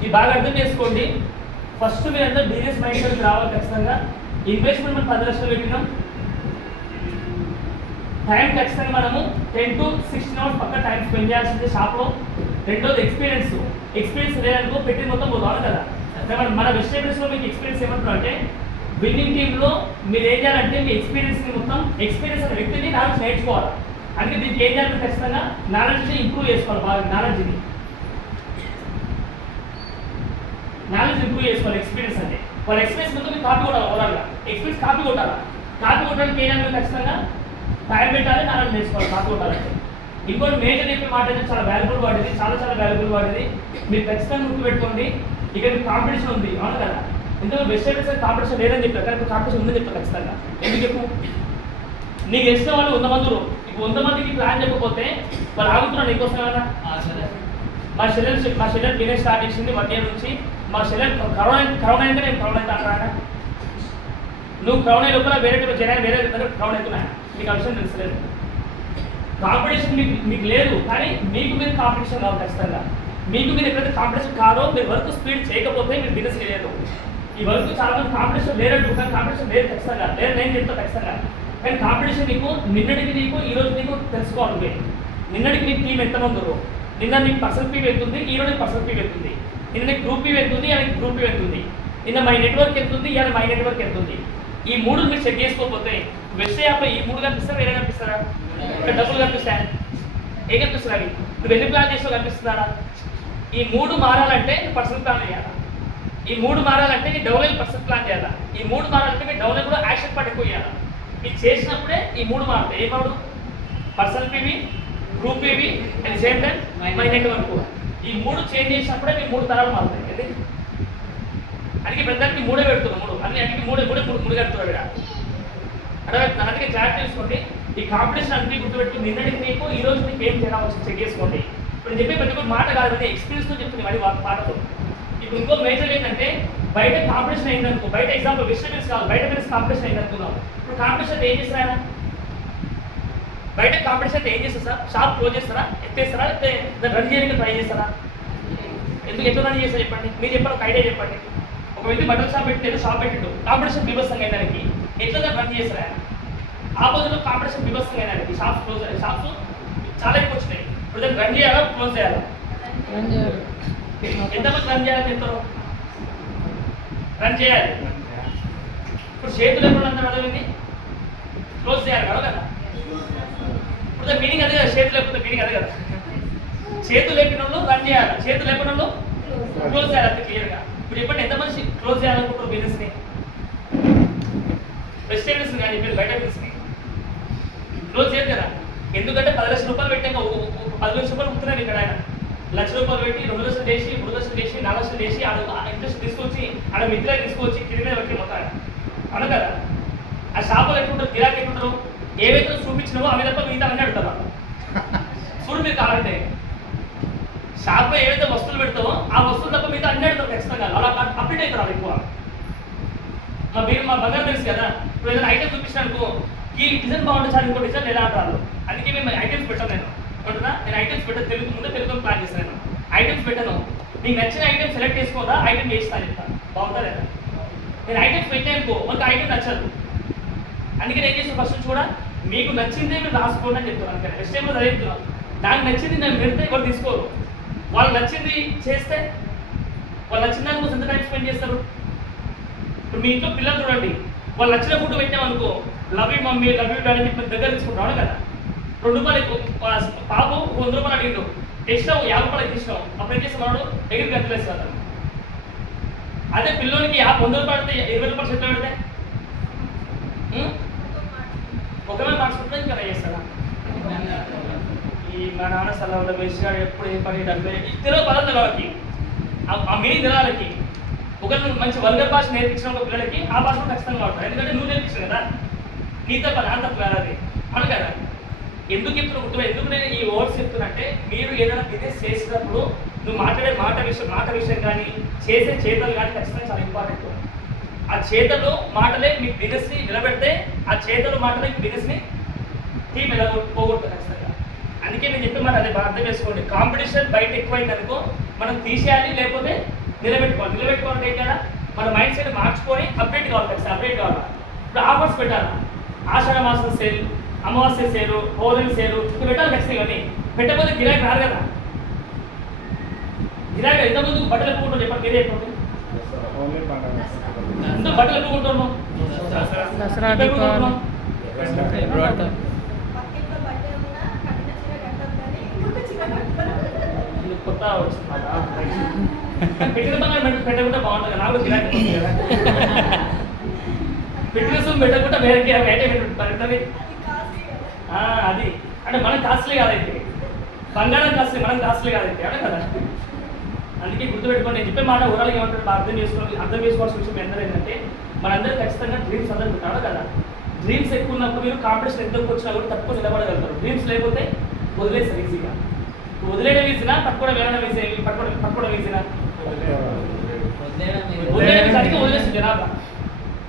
ఇది బాగా అర్థం చేసుకోండి. ఫస్ట్ మీరు అందరూ బిజినెస్ మైండ్ సెట్కి రావాలి ఖచ్చితంగా. ఇన్వెస్ట్మెంట్ మనం 10 లక్షలు పెట్టినాం. టైం ఖచ్చితంగా మనము 10 to 16 అవర్స్ పక్క టైం స్పెండ్ చేయాల్సిందే షాప్లో. రెండోది ఎక్స్పీరియన్స్ లేదనుకో పెట్టిన మొత్తం పోతాను కదా. మన వెజిటేబుల్స్లో మీకు ఎక్స్పీరియన్స్ ఏమంటున్నాం అంటే, విన్నింగ్ టీంలో మీరు ఏం చేయాలంటే మీ ఎక్స్పీరియన్స్ అనే వ్యక్తిని నాలెడ్జ్ నేర్చుకోవాలి. అందుకే దీనికి ఏం చేయాలంటే ఖచ్చితంగా నాలెడ్జ్ని ఇంప్రూవ్ చేసుకోవాలి. బాగా నాలెడ్జ్ ఇంప్రూవ్ చేసుకోవాలి. ఎక్స్పీరియన్స్ అంటే వాళ్ళ ఎక్స్పీరియన్స్ మొత్తం మీరు కాపీ కొట్టాలి. ఓవరాల్గా ఎక్స్పీరియన్స్ కాపీ కొట్టడానికి ఏం చేయాలి ఖచ్చితంగా టైం పెట్టాలి, నాలెడ్జ్ నేర్చుకోవాలి కాపీ కొట్టాలంటే. ఇంకోటి మేజర్ చెప్పే మాట అయితే చాలా వాల్యుబుల్ వాడేది, చాలా వాల్యుబుల్ వాడేది. మీరు ఖచ్చితంగా గుర్తుపెట్టుకోండి. ఇక మీకు కాంపిటీషన్ ఉంది, అవును కదా. ఇందులో వెజిటేబుల్స్ కాంపిటీషన్ లేదని చెప్పారు, కానీ కాంపిటీషన్ ఉందని చెప్తారు ఖచ్చితంగా. ఎందుకు చెప్పు, నీకు ఇష్టం వాళ్ళు 100 మంది, ఇప్పుడు 100 మందికి ప్లాన్ చెప్పకపోతే వాళ్ళు ఆగుతున్నారు నీకోసం ఏమన్నా. మా చెల్లెలు బిజినెస్ స్టార్ట్ చేసింది 1 year నుంచి. మా చెల్లెలు కరోనా అంటే నేను కరోనా అయితే అంటారా, నువ్వు కరోనా లోపల వేరే జనాలు వేరే కరోనా అవుతున్నా, మీకు ఆ విషయం తెలుసలేదు. కాంపిటీషన్ మీకు లేదు, కానీ మీకు మీరు కాంపిటీషన్ కావాలి ఖచ్చితంగా. మీకు మీరు ఎప్పుడైతే కాంపిటీషన్ కాదో, మీరు వర్క్ స్పీడ్ చేయకపోతే మీరు బిజినెస్ చేయలేదు. ఈ వర్క్ చాలా మంది కాంపిటీషన్ లేరంటూ, కానీ కాంపిటీషన్ లేదు ఖచ్చితంగా, లేదు నేను చెప్తాను ఖచ్చితంగా. కానీ కాంపిటీషన్ నీకు నిన్నటికి నీకు ఈ రోజు నీకు తెలుసుకోవాలి. నిన్నటికి నీకు టీం ఎంతమంది ఉన్నారు, నిన్న నీకు పర్సనల్ పీవ్ వెళ్తుంది, ఈ రోజు పర్సనల్ పీవ్ వెళ్తుంది, నిన్న నీకు గ్రూప్ పీవ్ వెళ్తుంది, ఇవాళ గ్రూప్ పీవ్ వెళ్తుంది, నిన్న మై నెట్వర్క్ వెళ్తుంది, ఇవాళ మై నెట్వర్క్ వెళ్తుంది. ఈ 3 మీరు చెక్ చేసుకోకపోతే వెస్ట్ యాప్లో ఈ 3 కనిపిస్తారా, వేరే కనిపిస్తారా? ఇక్కడ డబ్బులు కనిపిస్తాయి, ఏ కనిపిస్తుంది అవి నువ్వు ఎన్ని ప్లాన్ చేసావు కనిపిస్తున్నారా? ఈ 3 మారాలంటే నువ్వు పర్సనల్ ప్లాన్ చేయాలా. ఈ 3 మారాలంటే నీ డెవలప్ పర్సనల్ ప్లాన్ చేయాలా. ఈ 3 మారాలంటే మీ డెవలప్ కూడా యాక్షన్ పార్ట్ ఎక్కువ చేయాలా. ఇది చేసినప్పుడే ఈ 3 మారుతాయి. ఏ మాడు? Personal PV, group PV and same time my network. ఈ 3 చేంజ్ చేసినప్పుడే మీ 3 తరాలు మారుతాయి. అది అందుకే ప్రతిదానికి 3 పెడుతున్నాం. 3 అన్నిటికీ 3 కడుతున్నారు ఇక్కడ. అందుకే క్లారిటీ తీసుకోండి. ఈ కాంపిటీషన్ అన్ని గుర్తుపెట్టుకుని నిన్నటికి నీకు ఈ రోజు నీకు ఏం తేడా వచ్చి చెక్ చేసుకోండి. ఇప్పుడు చెప్పే ప్రతి ఒక్క మాట కాదు, ఎక్స్పీరియన్స్తో చెప్తుంది మళ్ళీ పాటతో. ఇప్పుడు ఇంకో మేజర్ ఏంటంటే, బయట కాంపిటీషన్ అయిందనుకో, బయట ఎగ్జాంపుల్ వెజిటేబుల్స్ కాదు, బయట బిజినెస్ కాంపిటీషన్ అయిందనుకున్నాం. ఇప్పుడు కాంపిటీషన్ ఏం చేస్తారా? బయట కాంపిటీషన్ ఏం చేస్తారు సార్? షాప్ క్లోజ్ చేస్తారా, ఎత్తేస్తారా, లేకపోతే దాన్ని రన్ చేయడానికి ట్రై చేస్తారా? ఎట్లా రన్ చేస్తారా చెప్పండి, మీరు చెప్పండి, ఒక ఐడియా చెప్పండి. ఒక వ్యక్తి బట్టల షాప్ పెట్టలేదు, షాప్ పెట్టిండు, కాంపిటీషన్ బీభత్సంగా అయినానికి ఎట్లా దాన్ని రన్ చేస్తారా? ఆ బదులు కాంపిటీషన్ బీభత్సంగా అయినానికి షాప్స్ క్లోజ్ అయ్యాయి, షాప్స్ చాలా ఎక్కువ వచ్చినాయి. ఇప్పుడు దాన్ని రన్ చేయాలా, క్లోజ్ చేయాలా? ఎంతమంది రన్ చేయాలని చెప్తారు? రన్ చేయాలి. ఇప్పుడు చేతులు ఎప్పుడు అంతా అర్థమైంది, క్లోజ్ చేయాలి కదా. ఇప్పుడు దాని మీనింగ్ అదే కదా, చేతులు లేకపోతే మీనింగ్ అదే కదా. చేతులు లేపిన వాళ్ళు రన్ చేయాలి, చేతులు లేపిన వాళ్ళు క్లోజ్ చేయాలి, అంతే క్లియర్గా. ఇప్పుడు చెప్పండి, ఎంతమంది క్లోజ్ చేయాలనుకుంటారు బిజినెస్ని? వెజిటేబుల్స్ కానీ మీరు బయట బిజినెస్ని క్లోజ్ చేయరు కదా. ఎందుకంటే 10 లక్షల రూపాయలు పెట్టాక 10 లక్షల రూపాయలు ఉంటున్నారు ఇక్కడ. ఆయన 1 లక్ష రూపాయలు పెట్టి 2 లక్షలు చేసి 3 లక్షలు చేసి 4 లక్షలు చేసి ఇంట్రెస్ట్ తీసుకొచ్చి ఆడ మిత్రులు తీసుకొచ్చి కింద మీద పెట్టి మొత్తం అను కదా. ఆ షాపులు ఎట్లుంటారు, గిరాకీ ఎట్లుంటారు, ఏవైతే చూపించినావో అవి తప్ప మిగతా అన్నీ అడుగుతారు. చూడు మీరు కావాలంటే షాప్లో ఏవైతే వస్తువులు పెడతావో ఆ వస్తువులు తప్ప మిగతా అన్నీ అడుగుతారు ఖచ్చితంగా. అలా అప్డేట్ అవుతారు ఎక్కువ. మా బంగారు తెలుసు కదా, ఇప్పుడు ఏదైనా ఐటమ్ చూపించినానుకో, ఈ డిజైన్ బాగుంటుంది సార్, ఇంకో డిజైన్ ఎలా అంటారు. అందుకే మేము ఐటమ్స్ పెట్టాను. నేను ఐటమ్స్ పెట్టాను, తెలుగుతో ప్లాన్ చేస్తాను. ఐటమ్స్ పెట్టాను, నీకు నచ్చిన ఐటమ్ సెలెక్ట్ చేసుకోదా, ఐటమ్ చేస్తాను చెప్తాను, బాగుందా లేదా. నేను ఐటమ్స్ పెట్టానుకో, మనకు ఐటమ్ నచ్చదు. అందుకే నేను చేసిన ఫస్ట్ కూడా మీకు నచ్చిందే మీరు రాసుకోండి అని చెప్తాను. అందుకని నెక్స్ట్ టైంలో చదువుతున్నాం, నాకు నచ్చింది నేను పెడితే ఎవరు తీసుకోరు. వాళ్ళు నచ్చింది చేస్తే వాళ్ళు నచ్చిన దాని కోసం ఎంత టైం స్పెండ్ చేస్తారు. ఇప్పుడు మీ ఇంట్లో పిల్లలు చూడండి, వాళ్ళు నచ్చిన ఫుడ్ పెట్టామనుకో, love you mummy, love you daddy చెప్పి దగ్గర తీసుకుంటాం కదా. 2 రూపాయలు పాపు 100 రూపాయలు అడిగిండు, ఎక్స్ట్రా 50 రూపాయలు ఇచ్చినాం. అప్పుడు ఏం చేస్తే మనడు ఎగిరి గంటలేస్తారు. అదే పిల్లోనికి 100 రూపాయలు పెడితే 20 రూపాయలు చెట్లు పెడితే ఒకవేళ మార్చుకుంటే ఇంకా చేస్తాడా? ఈ మా నాన్న సలహాలో వేసిగా ఎప్పుడు ఏ పని డబ్బే తెలియదు పదార్థ వాళ్ళకి, ఆ మీనింగ్ తెలాలకి. ఒకవేళ మంచి వల్గర్ భాష నేర్పించిన ఒక పిల్లలకి ఆ భాష ఖచ్చితంగా వాడతారు. ఎందుకంటే నువ్వు నేర్పించావు కదా, నీ తప్ప నా తప్ప కాదు అది. అవును కదా? ఎందుకు చెప్తున్నా ఎందుకు నేను ఈ వర్డ్స్ చెప్తున్నట్టే, మీరు ఏదైనా బిజినెస్ చేసేటప్పుడు నువ్వు మాట్లాడే మాట విషయం కానీ చేసే చేతలు కానీ ఖచ్చితంగా చాలా ఇంపార్టెంట్. ఆ చేతలు మాటలే మీ బిజినెస్ని నిలబెడితే, ఆ చేతలు మాటలే మీ బిజినెస్ని టీం ఎలా పోగొడుతుంది ఖచ్చితంగా. అందుకే నేను చెప్పే మాట అదే అర్థం చేసుకోండి. కాంపిటీషన్ బయట ఎక్కువైంది అనుకో, మనం తీసేయాలి, లేకపోతే నిలబెట్టుకోవాలంటే ఏం కదా, మన మైండ్ సెట్ మార్చుకొని అప్డేట్ కావాలి ఖచ్చితంగా. అప్డేట్ కావాలి. ఇప్పుడు ఆఫర్స్ పెట్టాలి, ఆషాఢ మాసం సేల్, అమావాస్య సేలు, హోలీ సేలు ఇప్పుడు పెట్టాలి ఖచ్చితంగా. ఇవన్నీ పెట్టకపోతే గిరాకీ రాదు కదా. గిరాకీ ఎంతమంది బట్టలు ఎప్పుకుంటాం చెప్పండి, మీరే చెప్పండి. ఎందుకు బట్టలు ఎప్పుకుంటున్నాం? కొత్త పెట్టిన బంగారం పెట్టకుండా బాగుంటుంది. నాకు గిరాకీ కదా. ఫిట్నెస్ పెట్టకుండా వేరే పెట్టండి. అది అంటే మనకు కాస్ట్లీ కాదైతే, బంగారం కాస్ట్లీ, మనం కాస్ట్లీ కాదైతే, అవునా కదా? అందుకే గుర్తుపెట్టుకోండి. నేను చెప్పే మాట ఊరాలకి ఏమంటారు అర్థం చేసుకోవాల్సిన విషయం ఏంటంటే, మనందరూ ఖచ్చితంగా డ్రీమ్స్ అందరూ ఉంటారు కదా. డ్రీమ్స్ ఎక్కువ ఉన్నప్పుడు మీరు కాంపిటీషన్ ఎంతకు వచ్చినా కూడా తక్కువ నిలబడగలుగుతారు. డ్రీమ్స్ లేకపోతే వదిలేస్తారు ఈజీగా. వదిలేయడం ఈజీనా, పట్టుకోవడం వేరే ఈజీ? పట్టుకోవడం ఈజీనా? వదిలేయడం సరిగ్గా వదిలేస్తుంది జనాభా.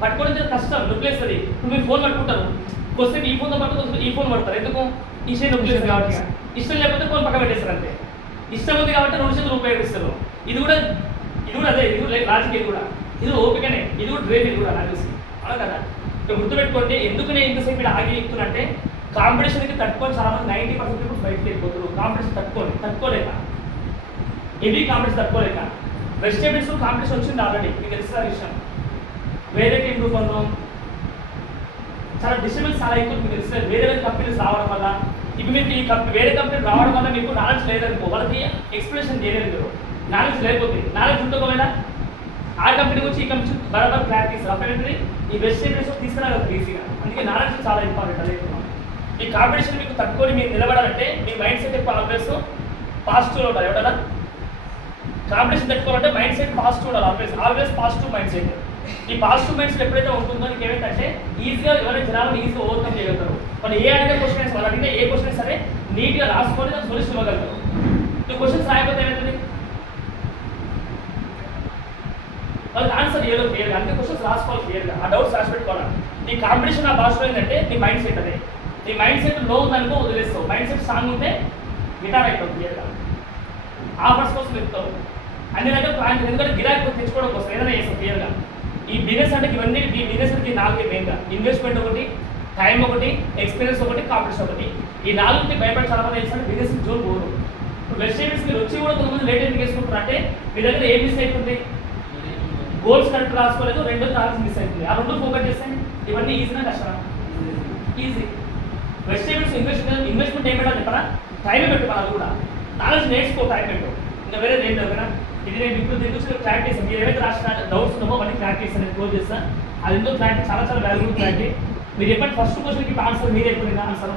పట్టుకోవడం కష్టం, నొప్పిలేస్తుంది. ఇప్పుడు మీరు ఫోన్ పట్టుకుంటారు, క్వశ్చన్ ఈ ఫోన్తో పట్టుకుంటే ఈ ఫోన్ పడతారు. ఎందుకు? ఈ షేర్ నొప్పిలేదు కాబట్టి. ఇష్టం లేకపోతే ఫోన్ పక్క పెట్టేస్తారు అంతే. ఇష్టం ఉంది కాబట్టి 2 చేతులు ఉపయోగిస్తారు. ఇది కూడా అదే, ఇది కూడా లాజిక్. ఇది ఓపికనే, ఇది కూడా డ్రీమ్, ఇది కూడా నాకు తెలిసి, అవునా కదా? ఇక్కడ గుర్తుపెట్టుకోండి. ఎందుకు నేను ఇంతసేపు ఇక్కడ ఆగి చెప్తున్నంటే, కాంపిటీషన్కి తట్టుకొని చాలా మంది 90% పీపుల్స్ బయటకు వెళ్ళిపోతారు. కాంపిటీషన్ తట్టుకోలేక, హెవీ కాంపిటీషన్ తట్టుకోలేక. వెజిటేబుల్స్ కాంపిటీషన్ వచ్చింది ఆల్రెడీ, మీకు తెలుసా విషయం. వేరే టీం రూపంలో చాలా డిస్టర్బెన్స్ చాలా ఎక్కువ మీకు తెలుసు. వేరే కంపెనీస్ రావడం వల్ల, ఇప్పుడు మీకు ఈ వేరే కంపెనీ రావడం వల్ల మీకు నాలెడ్జ్ లేదనుకో, వాళ్ళకి ఎక్స్ప్లెనేషన్ చేయలేదు. మీరు నాలెడ్జ్ లేకపోతే, నాలెడ్జ్ ఉంటుంకోవేళ ఆ కంపెనీ వచ్చి ఈ కంపెనీ బరాబర్ ప్రాక్టీస్ అప్పుడు ఈ వెజిటేబుల్స్ తీసుకురాగలరు ఈజీగా. అందుకే నాలెడ్జ్ చాలా ఇంపార్టెంట్. అదే ఈ కాంపిటీషన్ మీకు తట్టుకొని మీరు నిలబడాలంటే మీ మైండ్ సెట్ ఎక్కువ ఆల్వేస్ పాజిటివ్లో ఉండాలి. ఎవడన్నా కాంపిటీషన్ తట్టుకోవాలంటే మైండ్ సెట్ పాజిటివ్ ఉండాలి. Always positive mind set. ఈ పాజిటివ్ మైండ్ సెట్ ఎప్పుడైతే ఉంటుందో నీకు ఏమైందంటే ఈజీగా ఎవరైనా జనాలను ఈజీగా ఓవర్కమ్ చేయగలుగుతారు. వాళ్ళు ఏ అడిగిన క్వశ్చన్ వాళ్ళు అడిగిన ఏ క్వశ్చన్ సరే నీట్గా రాసుకొని దాన్ని సొల్యూషన్ ఇవ్వగలుగుతారు. నువ్వు క్వశ్చన్స్ రాయకపోతే ఏమవుతుంది? వాళ్ళకి ఆన్సర్ ఏదో క్లియర్గా, అందుకే క్వశ్చన్స్ రాసుకోవాలి క్లియర్గా, ఆ డౌట్స్ రాసి పెట్టుకోవాలి. నీ కాంపిటీషన్ ఆ భాషలో ఏంటంటే నీ మైండ్ సెట్ అదే. నీ మైండ్ సెట్ లో ఉందనుకో వదిలేస్తావు. మైండ్ సెట్ స్ట్రాంగ్ ఉంటే గిటార్ అవుతావు క్లియర్గా. ఆఫర్స్ కోసం వెళ్తావు అన్ని దగ్గర ప్లాన్, ఎందుకంటే గిరాకీ తెచ్చుకోవడం కోసం ఏదైనా చేస్తావు క్లియర్గా. ఈ బిజినెస్ అంటే ఇవన్నీ ఈ బిజినెస్ అంటే 4 మెయిన్గా: ఇన్వెస్ట్మెంట్ ఒకటి, టైం ఒకటి, ఎక్స్పీరియన్స్ ఒకటి, కాంపిటీషన్ ఒకటి. ఈ 4 భయపడి చాలా మంది చేస్తారు బిజినెస్ జోన్ పోరు. ఇప్పుడు వెజిటేబుల్స్ మీరు వచ్చి కూడా కొంతమంది లేట్ ఎందుకు వేసుకుంటారు అంటే మీ దగ్గర ఏం మిస్ అవుతుంది? గోల్స్ కరెక్ట్ రాసుకోలేదు, 2 నాలెడ్జ్ మిస్ అవుతుంది. ఆ 2 ఫోకస్ చేస్తే ఇవన్నీ ఈజీనా కష్టమా? ఈజీ. వెజిటేబుల్స్ ఇన్వెస్ట్మెంట్ ఏం పెట్టాలి చెప్పరా? టైమే పెట్టు. అది కూడా నాలెడ్జ్ నేర్చుకో, టైం పెట్టు. ఇంకా వేరే ఏం లేదు కదా. ఇది నేను ఇప్పుడు దీని గురించి క్లారిటీ ఇస్తాను. మీరు ఏవైతే రాసిన డౌట్స్ ఉన్నామో అవన్నీ క్లారిటీ ఇస్తాను, నేను క్లోజ్ చేస్తాను. అది ఎందుకు క్లారిటీ చాలా చాలా వాల్యుబుల్ క్లారిటీ. మీరు చెప్పండి ఫస్ట్ క్వశ్చన్కి ఆన్సర్ మీరే చెప్పండి. ఆన్సర్